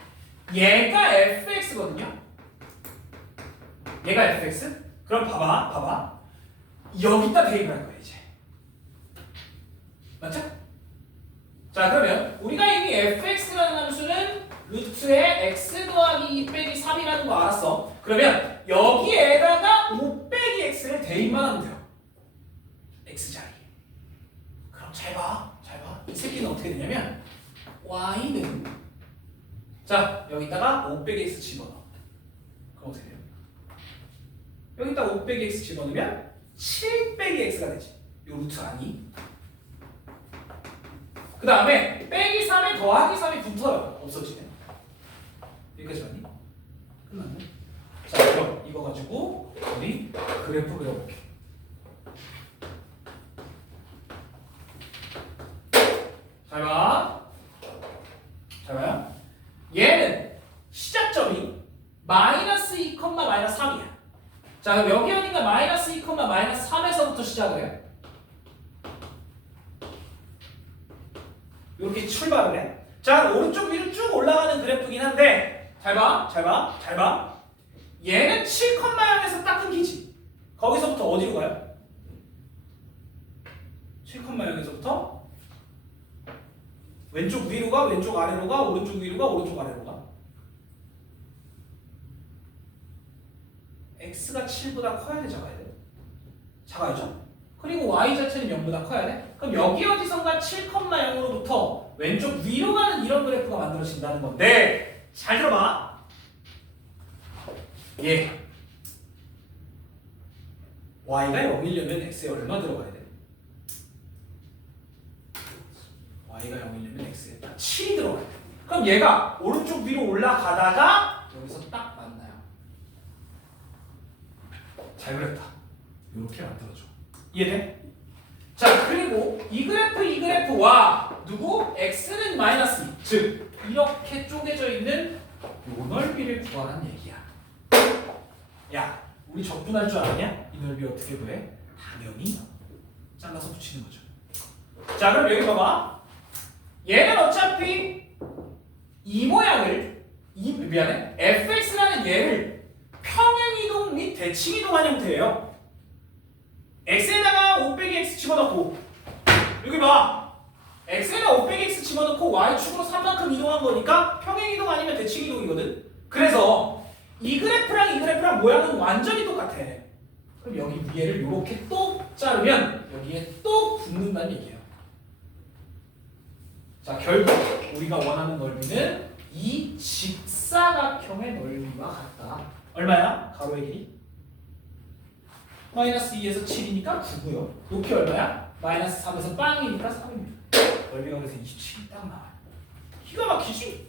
얘가 fx거든요. 얘가 fx? 그럼 봐봐. 여기다 대입할 거야, 이제. 맞죠? 자, 그러면 우리가 이미 fx라는 함수는 루트에 x 더하기 2 빼기 3이라는 거 알았어. 그러면 여기에다가 5 빼기 x를 대입만 하면 돼요. x자리. 그럼 잘 봐. 이 새끼는 어떻게 되냐면 y는 자, 여기다가 5 빼기 x 집어넣어. 그럼 어떻게 돼요? 여기다가 5 빼기 x 집어넣으면 7 빼기 x가 되지. 요 루트 아니? 그 다음에 빼기 3에 더하기 3이 붙어요. 없어지네. 여기까지 맞니? 끝났네. 자, 그럼 이거 가지고 우리 그래프 그려볼게. 잘 봐. 잘 봐요. 얘는 시작점이 마이너스 2, 마이너스 3이야. 자, 그럼 여기 어딘가 마이너스 2, 마이너스 3에서부터 시작을 해. 이렇게 출발을 해. 자, 오른쪽 위로 쭉 올라가는 그래프긴 한데 잘 봐, 잘 봐, 잘 봐. 얘는 7,0에서 딱 끊기지. 거기서부터 어디로 가요? 7,0에서부터 왼쪽 위로 가, 왼쪽 아래로 가, 오른쪽 위로 가, 오른쪽 아래로 가. x가 7보다 커야 돼, 작아야 돼? 작아야죠. 그리고 y 자체는 0보다 커야 돼. 그럼 여기 어디선가 7,0으로부터 왼쪽 위로 가는 이런 그래프가 만들어진다는 건데 잘 들어봐. 예. y가 0이려면 x에 얼마 들어가야 돼? y가 0이려면 x에 딱 7이 들어가야 돼. 그럼 얘가 오른쪽 위로 올라가다가 여기서 딱 만나요. 잘 그렸다. 이렇게 만들어줘. 이해돼? 자, 그리고 이 그래프와 누구? x는 마이너스 2. 즉 이렇게 쪼개져 있는 요 넓이를 구하라는 얘기야. 야, 우리 적분할 줄 아냐? 이 넓이 어떻게 구해? 당연히 잘라서 붙이는 거죠. 자, 그럼 여기 봐봐. 얘는 어차피 이 모양을 미안해. fx라는 얘를 평행이동 및 대칭이동한 형태예요. x에다가 5 빼기 x 집어넣고 여기 봐. x에다 5 빼기 x 집어넣고 y축으로 3만큼 이동한 거니까 평행이동 아니면 대칭이동이거든. 그래서 이 그래프랑 모양은 완전히 똑같아. 그럼 여기 위에를 이렇게 똑 자르면 여기에 똑 붙는다는 얘기예요. 자, 결국 우리가 원하는 넓이는 이 직사각형의 넓이와 같다. 얼마야? 가로의 길이? 마이너스 2에서 7이니까 9고요. 높이 얼마야? 마이너스 3에서 빵이니까 3입니다. 넓이가 그래서 27이 딱 나와요. 기가 막히지?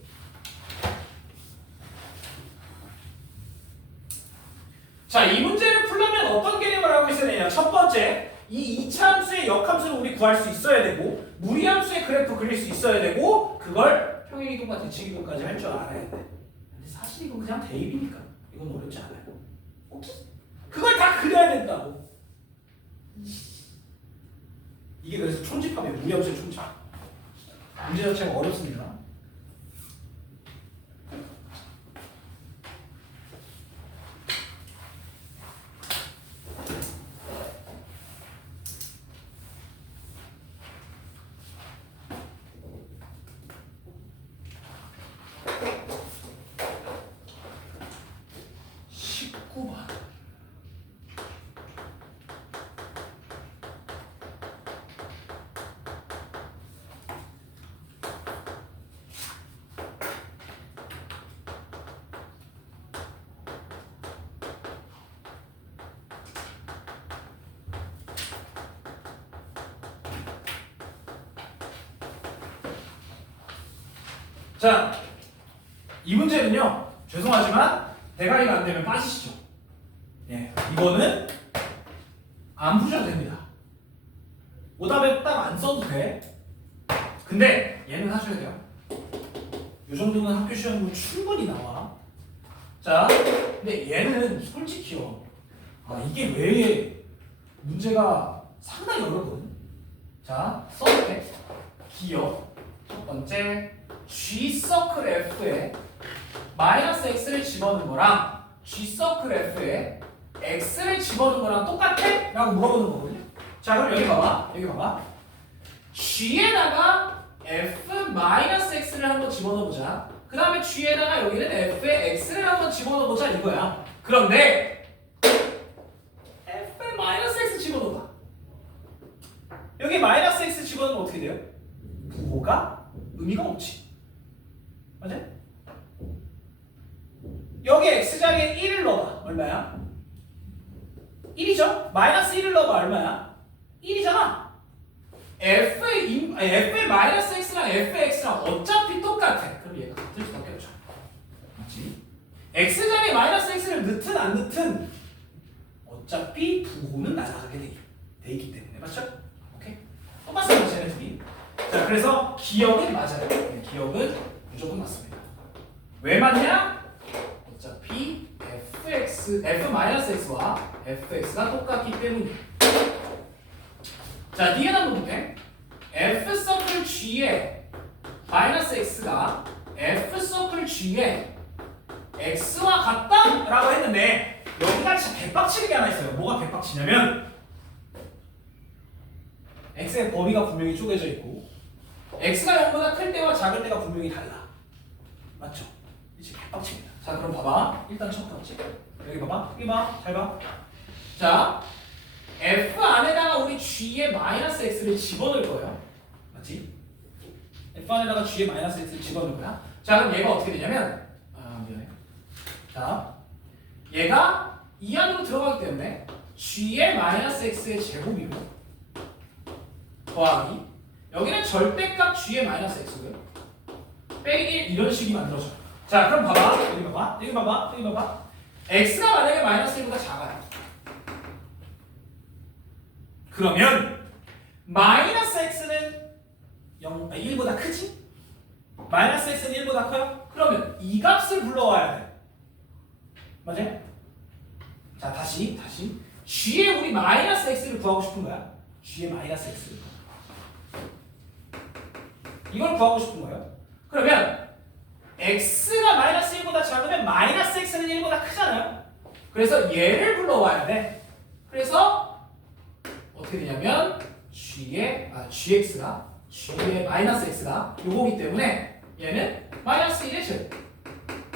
자, 이 문제를 풀려면 어떤 개념을 하고 있어야 되냐? 첫 번째, 이 2차 함수의 역함수를 우리 구할 수 있어야 되고 무리함수의 그래프 그릴 수 있어야 되고 그걸 평행이동과 대칭이동까지 할 줄 알아야 돼. 근데 사실 이건 그냥 대입이니까 이건 어렵지 않아요. 오케이? 그걸 다 그려야 된다고. 이게 그래서 촌집합이에요. 무리함수의 촌집합. 문제 자체가 어렵습니다. 자, 이 문제는요. 죄송하지만 대가리가 안 되면 빠지시죠. 예, 이거는 안 푸셔도 됩니다. 오답에 딱 안 써도 돼. 근데 얘는 하셔야 돼요. 이 정도는 학교 시험으로 충분히 나와. 자, 근데 얘는 솔직히요. 아, 이게 왜 문제가 상당히 어렵거든. 자, 써볼게. 기억. 첫 번째. G서클 F에 마이너스 X를 집어넣은 거랑 G서클 F에 X를 집어넣은 거랑 똑같아? 라고 물어보는 거거든요. 자, 그럼 여기 봐봐. 여기 봐봐. G에다가 F 마이너스 X를 한번 집어넣어보자. 그 다음에 G에다가 여기는 F에 X를 한번 집어넣어보자 이거야. 그런데 F에 마이너스 X 집어넣어봐. 여기 마이너스 X 집어넣으면 어떻게 돼요? 부호가 의미가 없지. 맞아? 여기 x장에 1을 넣어봐. 얼마야? 1이죠? 마이너스 1을 넣어봐 얼마야? 1이잖아. f의 마이너스 x랑 fx랑 어차피 똑같아. 그럼 얘가 같을 수밖에 없죠. 맞지? x자리에 마이너스 x를 넣든 안 넣든 어차피 부호는 날아가게 돼 있기 때문에 맞죠? 오케이? 똑같습니다 쟤네 둘이. 자 그래서 기억은 맞아요. 네, 기억은 무조건 맞습니다. 왜 맞냐? 어차피 f-x와 fx가 똑같기 때문이에요. 자 뒤에 한번 볼게. f 서클 g에 마이너스 x가 f 서클 g에 x와 같다? 라고 했는데 여기가 진짜 개빡치는 게 하나 있어요. 뭐가 개빡치냐면 x의 범위가 분명히 쪼개져 있고 x가 0보다 클 때와 작을 때가 분명히 달라. 맞죠? 이제 개빡칩니다. 자 그럼 봐봐. 일단 첫 번째 여기 봐봐. 여기 봐. 잘 봐. 자 f 안에다가 우리 g의 마이너스 x를 집어넣을 거예요. 맞지? f 안에다가 g의 마이너스 x를 집어넣을 거야. 자 그럼 얘가 어떻게 되냐면 미안해. 자 얘가 이 안으로 들어가기 때문에 g의 마이너스 x의 제곱이고 더하기 여기는 절대값 g의 마이너스 x고요. 빼기 1 이런 식이 만들어져. 자 그럼 봐봐. 여기 봐봐. 여기 봐봐. 여기 봐봐. x가 만약에 마이너스 1보다 작아요. 그러면 마이너스 x는 1보다 크지? 마이너스 x는 1보다 커요? 그러면 이 값을 불러와야 돼. 맞아요? 자 다시 g의 우리 마이너스 x를 구하고 싶은 거야. g의 마이너스 x를 이걸 구하고 싶은 거예요. 그러면 x가 마이너스 1보다 작으면 마이너스 x는 1보다 크잖아요. 그래서 얘를 불러와야 돼. 그래서 어떻게 되냐면 gx가 g의 마이너스 x가 요거기 때문에 얘는 마이너스 1의 제곱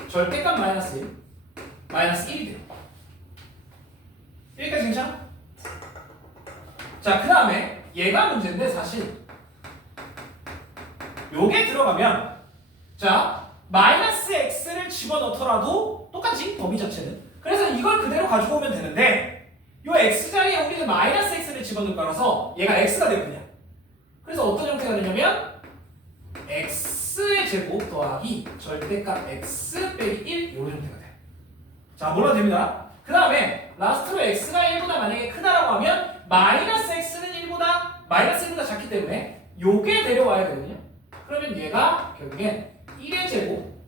절대값 마이너스 1 마이너스 1이 돼요. 여기까지 괜찮아? 자 그 다음에 얘가 문제인데 사실 요게 들어가면 자 마이너스 x를 집어넣더라도 똑같지 범위 자체는. 그래서 이걸 그대로 가지고 오면 되는데 요 x자리에 우리는 마이너스 x를 집어넣을 거라서 얘가 x가 되거든요. 그래서 어떤 형태가 되냐면 x의 제곱 더하기 절대값 x 빼기 1 이런 형태가 돼요. 자 몰라도 됩니다. 그 다음에 라스트로 x가 1보다 만약에 크다라고 하면 마이너스 x는 1보다 작기 때문에 요게 데려와야 되거든요. 그러면 얘가 결국엔 1의 제곱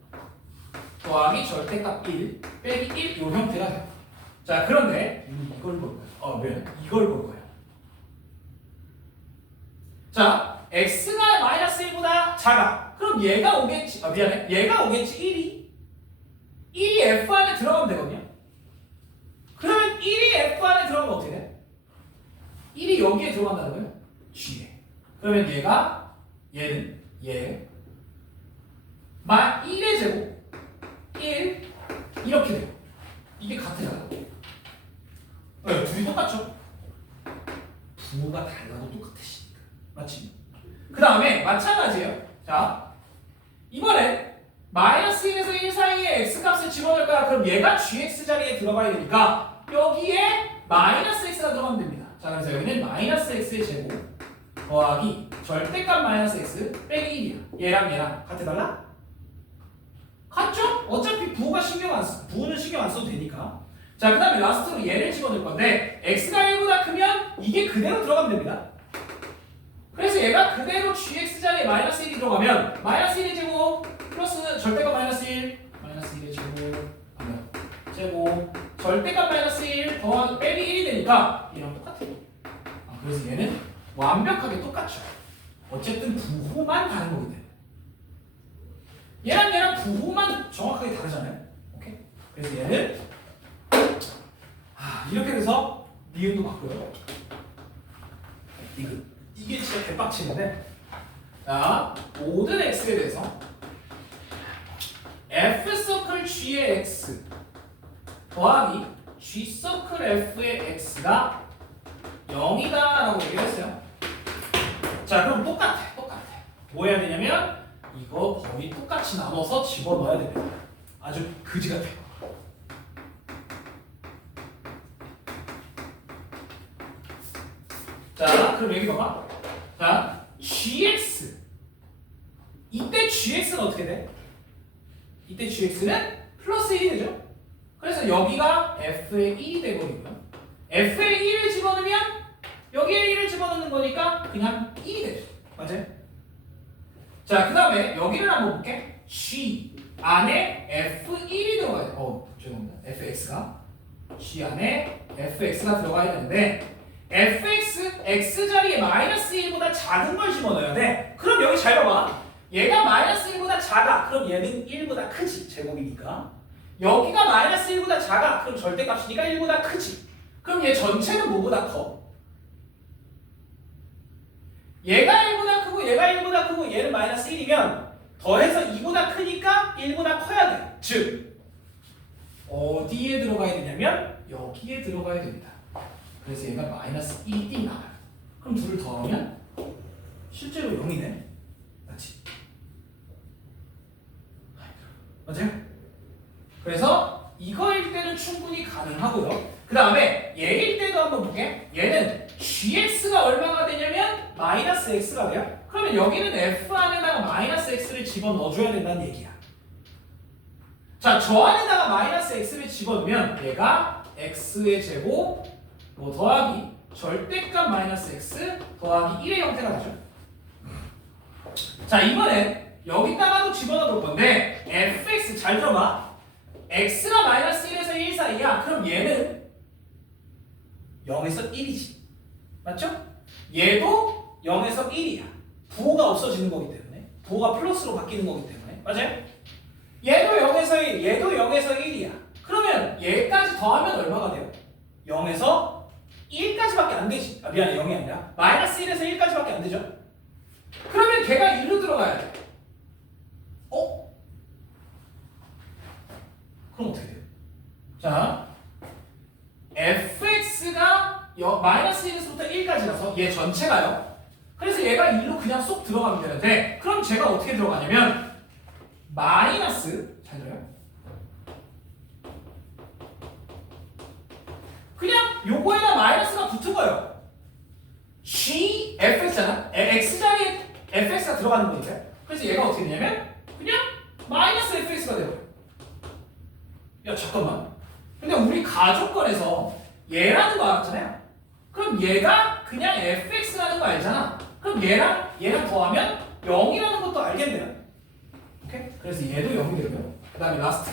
더하기 절대값 1 빼기 1 요 형태가 돼요. 자 그런데 이걸 볼 거예요. 이걸 볼 거예요. 자 x가 마이너스 1보다 작아. 그럼 얘가 오겠지. 얘가 오겠지 1이 f 안에 들어가면 되거든요. 그러면 1이 f 안에 들어가면 어떻게 돼? 1이 여기에 들어간다는 거예요. g에. 그러면 얘는 1의 제곱 1 이렇게 돼요. 이게 같아요. 네, 둘이 똑같죠? 부호가 달라도 똑같으시니까. 맞지? 그 다음에 마찬가지예요. 자 이번엔 마이너스 1에서 1 사이에 x값을 집어넣을 거야. 그럼 얘가 gx 자리에 들어가야 되니까 여기에 마이너스 x가 들어가면 됩니다. 자 그래서 여기는 마이너스 x의 제곱 더하기 절대값 마이너스 x 빼기 1이야. 얘랑 같아 달라? 같죠? 어차피 부호는 신경 안 써도 되니까. 자 그 다음에 라스트로 얘를 집어넣을 건데 x가 1보다 크면 이게 그대로 들어가면 됩니다. 그래서 얘가 그대로 gx 자리에 마이너스 1이 들어가면 마이너스 1의 제곱 플러스 절대값 마이너스 1 마이너스 1의 제곱 절대값 마이너스 1 더하기 빼기 1이 되니까 얘랑 똑같아요. 그래서 얘는 완벽하게 똑같죠. 어쨌든 부호만 다른 거기 때문에 얘랑 부호만 정확하게 다르잖아요. 오케이? 그래서 얘는 이렇게 돼서 니은도 바꿔요. 이게 진짜 개빡치는데 자 모든 x에 대해서 f 서클 g의 x 더하기 g 서클 f의 x가 0이다 라고 얘기를 했어요. 자 그럼 똑같아. 뭐 해야 되냐면 이거 범위 똑같이 나눠서 집어넣어야 됩니다. 아주 그지 같아. 자, 그럼 여기 봐봐. 자, gx. 이때 gx는 어떻게 돼? 이때 gx는 플러스 1이 되죠? 그래서 여기가 f의 1이 되거든요. f의 1을 집어넣으면 여기에 1을 집어넣는 거니까 그냥 1이 되죠. 맞아요? 자, 그 다음에 여기를 한번 볼게. g 안에 f1이 들어가야 돼. 죄송합니다. fx가 g 안에 fx가 들어가야 되는데 fx x 자리에 마이너스 1보다 작은 걸 집어넣어야 돼. 그럼 여기 잘 봐봐. 얘가 마이너스 1보다 작아. 그럼 얘는 1보다 크지. 제곱이니까. 여기가 마이너스 1보다 작아. 그럼 절대값이니까 1보다 크지. 그럼 얘 전체는 뭐보다 커? 얘가 1보다 크고 얘가 1보다 크고 얘는 마이너스 1이면 더해서 2보다 크니까 1보다 커야 돼. 즉 어디에 들어가야 되냐면 여기에 들어가야 됩니다. 그래서 얘가 마이너스 1이 띵 나와요. 그럼 둘을 더하면 실제로 0이네. 맞지? 맞아요? 그래서 이거일 때는 충분히 가능하고요. 그 다음에 얘일 때도 한번 볼게. 얘는 gx가 얼마가 되냐면 마이너스 x가 돼요. 그러면 여기는 f 안에다가 마이너스 x를 집어넣어줘야 된다는 얘기야. 자, 저 안에다가 마이너스 x를 집어넣으면 얘가 x의 제곱 뭐 더하기 절대값 마이너스 x 더하기 1의 형태가 되죠. 자, 이번엔 여기다가도 집어넣을 건데 fx 잘 들어봐. x가 마이너스 1에서 1 사이야. 그럼 얘는 0에서 1이지. 맞죠? 얘도 0에서 1이야. 부호가 없어지는 거기 때문에. 부호가 플러스로 바뀌는 거기 때문에. 맞아요? 얘도 0에서 1, 얘도 0에서 1이야. 그러면 얘까지 더하면 얼마가 돼요? 0에서 1까지밖에 안 되지. 아, 미안해. 0이 아니라 마이너스 1에서 1까지밖에 안 되죠? 그러면 걔가 1로 들어가야 돼. 그럼 어떻게 돼요? 자, fx가 마이너스 1에서부터 1까지라서 얘 전체가요. 그래서 얘가 1로 그냥 쏙 들어가면 되는데 그럼 제가 어떻게 들어가냐면 마이너스 잘 들어요? 그냥 요거에다 마이너스가 붙은 거예요. g fx잖아. x 자리에 fx가 들어가는 거니까. 그래서 얘가 어떻게 되냐면 그냥 마이너스 fx가 돼요. 야 잠깐만. 근데 우리 가족권에서 얘라는 거 알았잖아요. 그럼 얘가 그냥 fx라는 거 알잖아. 그럼 얘랑 더하면 0이라는 것도 알겠네요. 오케이? 그래서 얘도 0이 되고요. 그 다음에 라스트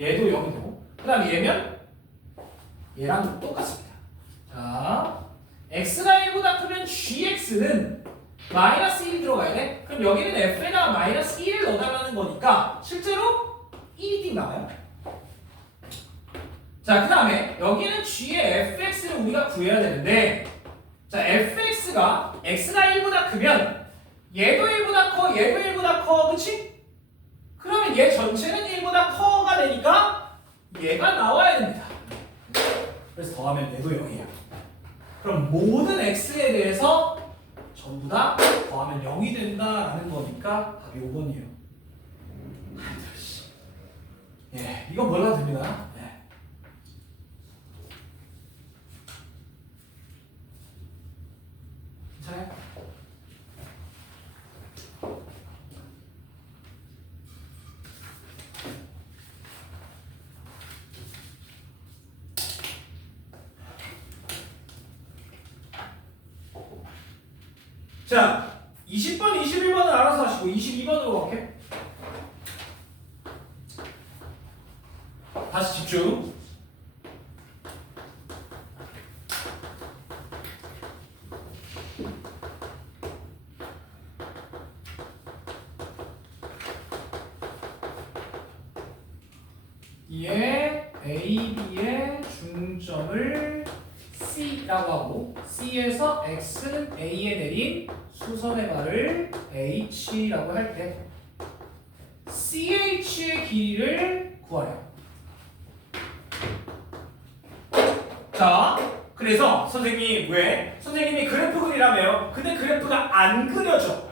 얘도 0이 되고 그 다음에 얘면 얘랑 똑같습니다. 자, x가 1보다 크면 gx는 마이너스 1이 들어가야 돼. 그럼 여기는 f에다가 마이너스 1을 넣어달라는 거니까 실제로 1이 띵 나와요. 자, 그 다음에 여기는 g의 fx를 우리가 구해야 되는데 자, fx가 x가 1보다 크면 얘도 1보다 커, 얘도 1보다 커, 그치? 그러면 얘 전체는 1보다 커가 되니까 얘가 나와야 됩니다. 그래서 더하면 얘도 0이에요. 그럼 모든 x에 대해서 전부 다 더하면 0이 된다라는 거니까 답이 5번이에요. 예, 이거 몰라도 됩니다. 예. 괜찮아요? 자, 20번, 21번은 알아서 하시고 22번으로 갈게. 다시 집중. 이에 A, B의 중점을 C라고 하고 C에서 X는 A에 내린 수선의 말을 H라고 할 때 CH의 길이를 구하래요. 자, 그래서 선생님 왜? 선생님이 그래프 그리라며요. 근데 그래프가 안 그려져.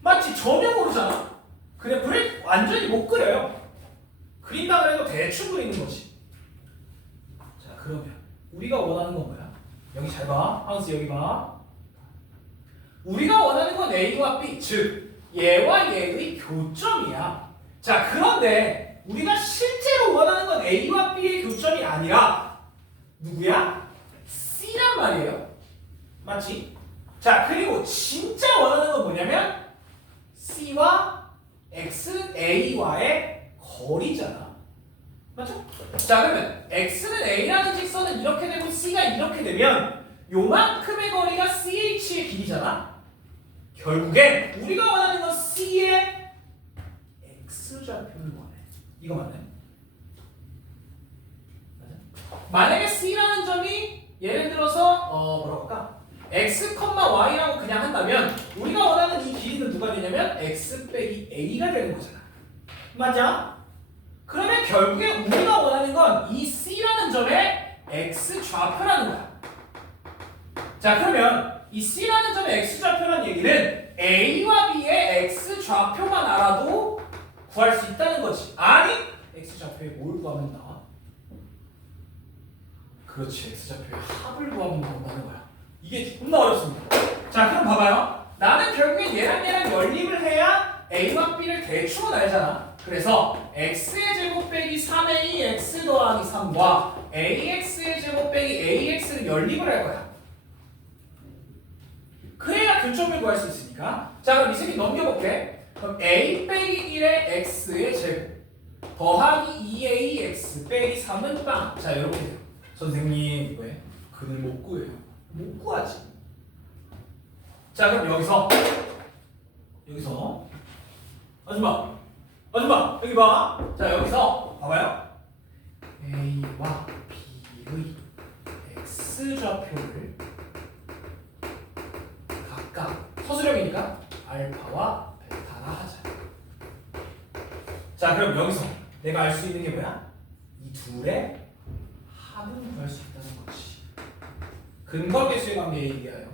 마치 전혀 모르잖아. 그래프를 완전히 못 그려요. 그린다 그래도 대충 그리는 거지. 자, 그러면 우리가 원하는 건 뭐야? 여기 잘 봐. 하우스 여기 봐. 우리가 원하는 건 A와 B, 즉 얘와 얘의 교점이야. 자, 그런데 우리가 실제로 원하는 건 A와 B의 교점이 아니라 누구야? C란 말이에요. 맞지? 자, 그리고 진짜 원하는 건 뭐냐면 C와 X, A와의 거리잖아. 맞죠? 자, 그러면 X는 A라는 직선은 이렇게 되고 C가 이렇게 되면 요만큼의 거리가 CH의 길이잖아. 결국엔 우리가 원하는 건 C의 X좌표를 원해. 이거 맞네. 맞아? 만약에 C라는 점이 예를 들어서 뭐라고 할까? X, Y라고 그냥 한다면 우리가 원하는 이 길이는 누가 되냐면 X 빼기 A가 되는 거잖아. 맞아? 그러면 결국에 우리가 원하는 건 이 C라는 점의 X좌표라는 거야. 자, 그러면 이 C라는 점의 X좌표라는 얘기는 A와 B의 X좌표만 알아도 구할 수 있다는 거지. 아니, X좌표에 뭘 구하면 나와? 그렇지, X좌표의 합을 구하면 나온다는 거야. 이게 존나 어렵습니다. 자, 그럼 봐봐요. 나는 결국엔 얘랑 연립을 해야 A와 B를 대충은 알잖아. 그래서 X의 제곱 빼기 3A X 더하기 3과 AX의 제곱 빼기 AX를 연립을 할 거야. 그래야 교점을 구할 수 있으니까. 자, 그럼 이 새끼 넘겨볼게. 그럼 A 빼기 1의 X의 제곱 더하기 2A X 빼기 3은 빵. 자, 이렇게 돼요. 선생님, 왜? 근을 못 구해요. 못 구하지. 자, 그럼 여기서 아줌마 여기 봐. 자, 여기서 봐봐요. A와 B의 X좌표를 각각 서술형이니까 알파와 베타라 하자. 자, 그럼 여기서 내가 알 수 있는 게 뭐야? 이 둘의 합은 구할 수 있다는 거지. 근거계수의 관계 얘기하여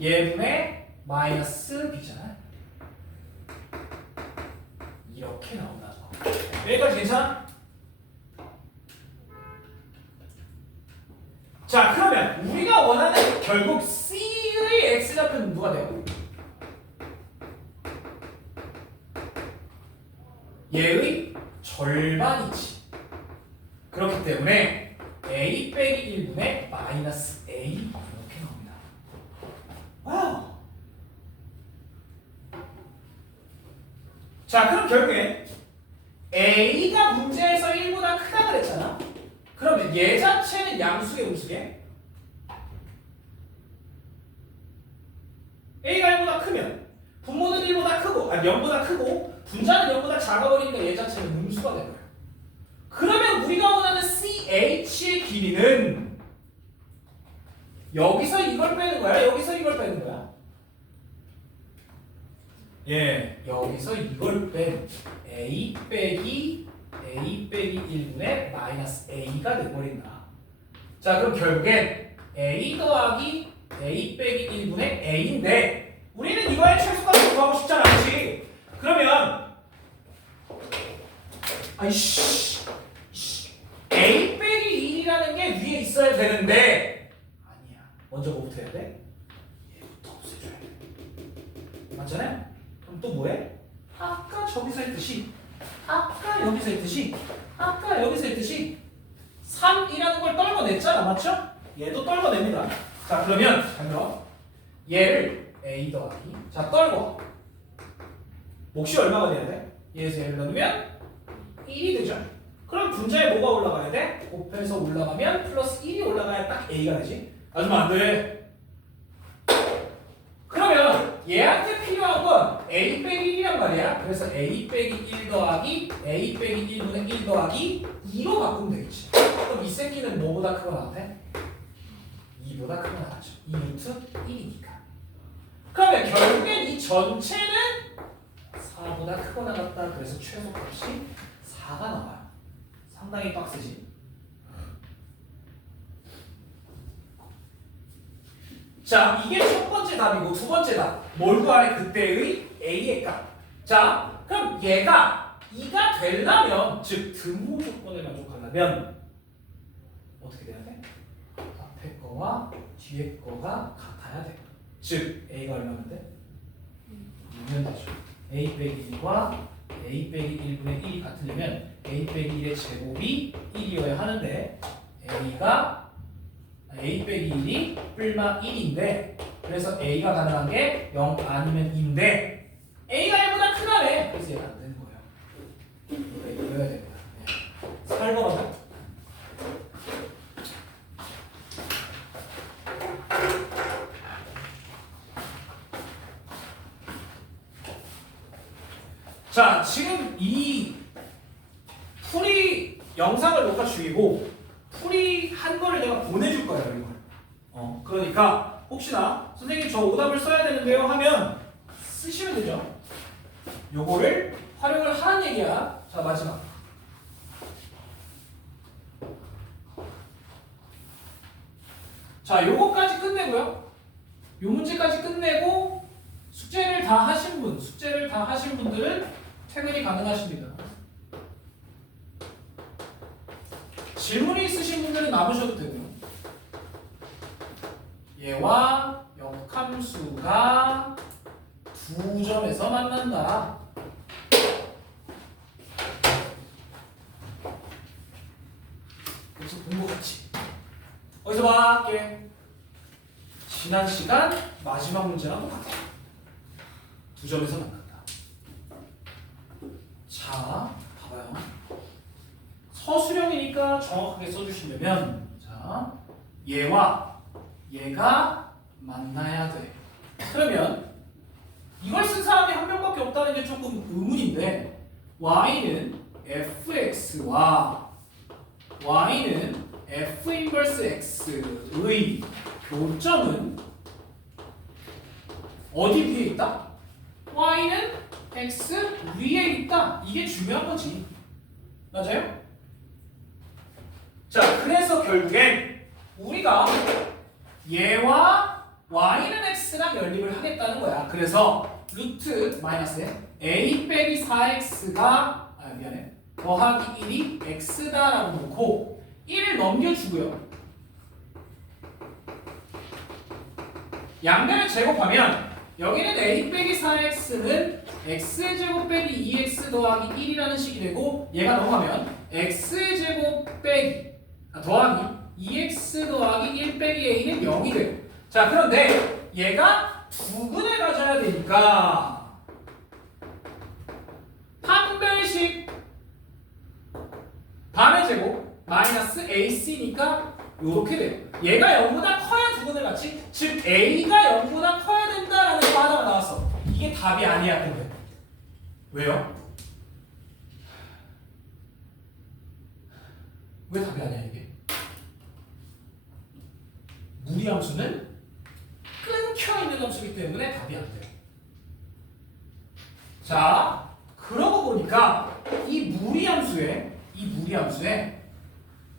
얘분의 마이너스 b잖아. 이렇게 나온다는 거. 여기까지 괜찮아? 자, 그러면 우리가 원하는 결국 C의 X좌표는 누가 돼요? 얘의 절반이지. 그렇기 때문에 A 빼기 1분의 마이너스 A 이렇게 나옵니다. 와우. 자, 그럼 결국에 A가 문제에서 1보다 크다 그랬잖아. 그러면 얘 자체는 양수의 음수게? A가 1보다 크면 분모는 1보다 크고 0보다 크고 분자는 0보다 작아버리니까 얘 자체는 음수가 되는 거예요. 그러면 우리가 원하는 CH의 길이는 여기서 이걸 빼는 거야? 여기서 이걸 빼는 거야? 예, 여기서 이걸 뺀 A 빼기 1분의 마이너스 A가 돼버린다. 자, 그럼 결국엔 A 더하기 A 빼기 1분의 A인데 우리는 이거의 최소값을 구하고 싶잖아, 그렇지? 그러면 아이씨 A 빼기 1이라는 게 위에 있어야 되는데 아니야. 먼저 뭐부터 해야 돼? 얘부터 없애줘야 돼. 맞잖아요? 그럼 또 뭐해? 아까 저기서 했듯이 아까 여기서 했듯이 3이라는 걸 떨궈냈잖아. 맞죠? 얘도 떨궈냅니다. 자, 그러면 잘 들어. 얘를 A 더하기 자, 떨궈. 몫이 얼마가 돼야 돼? 얘에서 얘를 넣으면 1이 되죠. 그럼 분자에 뭐가 올라가야 돼? 곱해서 올라가면 플러스 1이 올라가야 딱 A가 되지. 아줌마 안 돼. 그러면 얘한테 필요한 건 A 빼기 1이란 말이야. 그래서 A 빼기 1 더하기 A 빼기 1분의 1 더하기 2로 바꾸면 되겠지. 그럼 이 새끼는 뭐보다 크거 나왔대? 2보다 크거 나왔죠. 2 루트 1이니까. 그러면 결국엔 이 전체는 4보다 크거 나갔다. 그래서 최소값이 4가 나와요. 상당히 빡세지. 자, 이게 첫 번째 답이고 두 번째 답. 뭘 구하래? 그때의 A의 값. 자, 그럼 얘가 2가 되려면, 즉 등호 조건을 만족하려면 어떻게 돼야 돼? 앞에 거와 거와 뒤에 거가 같아야 돼. 즉 a가 얼마면 돼? 6면 되죠. a 빼기 1과 a 빼기 1분의 1이 같으려면 a 빼기 1의 제곱이 1이어야 하는데 a 빼기 1이 뿔마 1인데 그래서 a가 가능한 게 0 아니면 2인데 a가 1보다 크다며. 그래서 얘가 안 되는 거예요. 이거 이겨야 될 거야. 네. 살벌하다. 자, 지금 이 풀이 영상을 녹화 중이고 풀이 한 거를 내가 보내줄 거예요, 이걸. 그러니까 혹시나 선생님 저 오답을 써야 되는데요 하면 쓰시면 되죠. 요거를 활용을 하라는 얘기야. 자, 마지막. 자, 요거까지 끝내고요. 요 문제까지 끝내고 숙제를 다 하신 분들은 퇴근이 가능하십니다. 질문이 있으신 분들은 남으셔도 되고요. 얘와 역함수가 두 점에서 만난다. 그래서 본 것 같지? 어디서 봐? 할게. 지난 시간 마지막 문제랑 똑같아. 두 점에서 만난다. 자, 봐봐요. 서술형이니까 정확하게 써주시려면 자, 얘와 얘가 만나야 돼. 그러면 이걸 쓴 사람이 한 명밖에 없다는 게 조금 의문인데 y는 fx와 y는 f 인버스 x의 교점은 어디 위에 있다? y는 x 위에 있다. 이게 중요한 거지. 맞아요? 자, 그래서 결국엔 우리가 얘와 y는 x랑 연립을 하겠다는 거야. 그래서 루트 마이너스 a 빼기 4x가 미안해. 더하기 1이 x다라고 놓고 1을 넘겨주고요. 양변을 제곱하면 여기는 a 빼기 4x는 x의 제곱 빼기 2x 더하기 1이라는 식이 되고 얘가 넘어가면 x의 제곱 빼기 더하기 2x 더하기 1 빼기 a는 0이 돼요. 자, 그런데 얘가 두 근을 가져야 되니까 판별식 반의 제곱 마이너스 ac니까 요렇게 돼요. 얘가 0보다 커야 두 근을 갖지. 즉 a가 0보다 커야 된다라는 거 하나가 나왔어. 이게 답이 아니야. 근데 왜요? 왜 답이 아니야 이게? 무리함수는 끊겨있는 함수이기 때문에 답이 안 돼요. 자, 그러고 보니까 이 무리함수에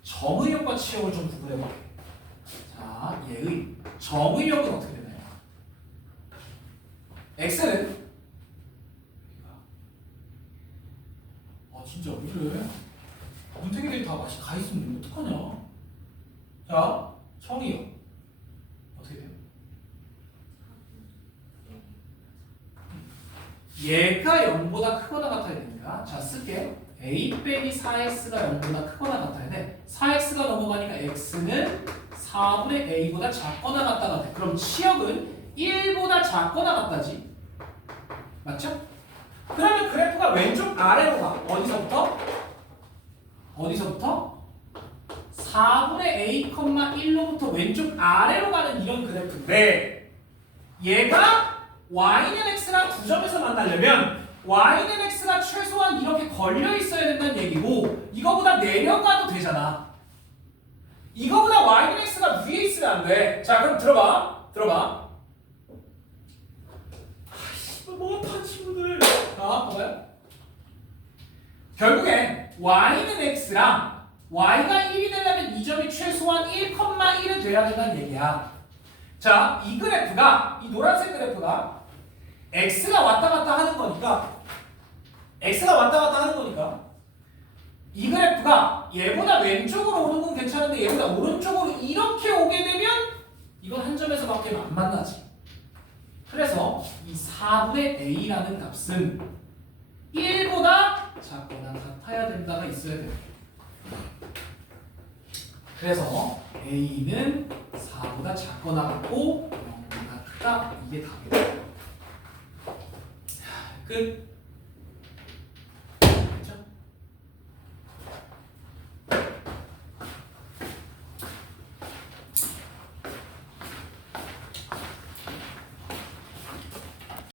점의역과 치역을 좀 구분해볼게요. 자, 얘의 점의역은 어떻게 되나요? x는 진짜 왜 이래? 문태기들이 다 맛이 가 있으면 어떡하냐? 자, 청이역 어떻게 돼요? 얘가 0보다 크거나 같아야 됩니다. 자, 쓸게요. a 빼기 4x가 0보다 크거나 같아야 돼. 4x가 넘어가니까 x는 4분의 a보다 작거나 같다가 돼. 그럼 치역은 1보다 작거나 같다지. 맞죠? 그러면 그래프가 왼쪽 아래로 가. 어디서부터? 4분의 a, 1로부터 왼쪽 아래로 가는 이런 그래프인데 얘가 y는 x랑 두 점에서 만나려면 y는 x가 최소한 이렇게 걸려 있어야 된다는 얘기고 이거보다 내려가도 되잖아. 이거보다 y는 x가 위에 있으면 안 돼. 자, 그럼 들어봐. 못한 친구들. 자, 봐봐요. 결국엔 y는 x랑 y가 1이 되려면 이 점이 최소한 1,1은 돼야 된다는 얘기야. 자, 이 그래프가, 이 노란색 그래프가 x가 왔다 갔다 하는 거니까 이 그래프가 얘보다 왼쪽으로 오는 건 괜찮은데 얘보다 오른쪽으로 이렇게 오게 되면 안 만나지. 그래서 이 4분의 a라는 값은 1보다 작거나 같아야 된다가 있어야 돼요. 그래서 a는 4보다 작거나 같고 0보다 크다. 이게 답이에요. 끝.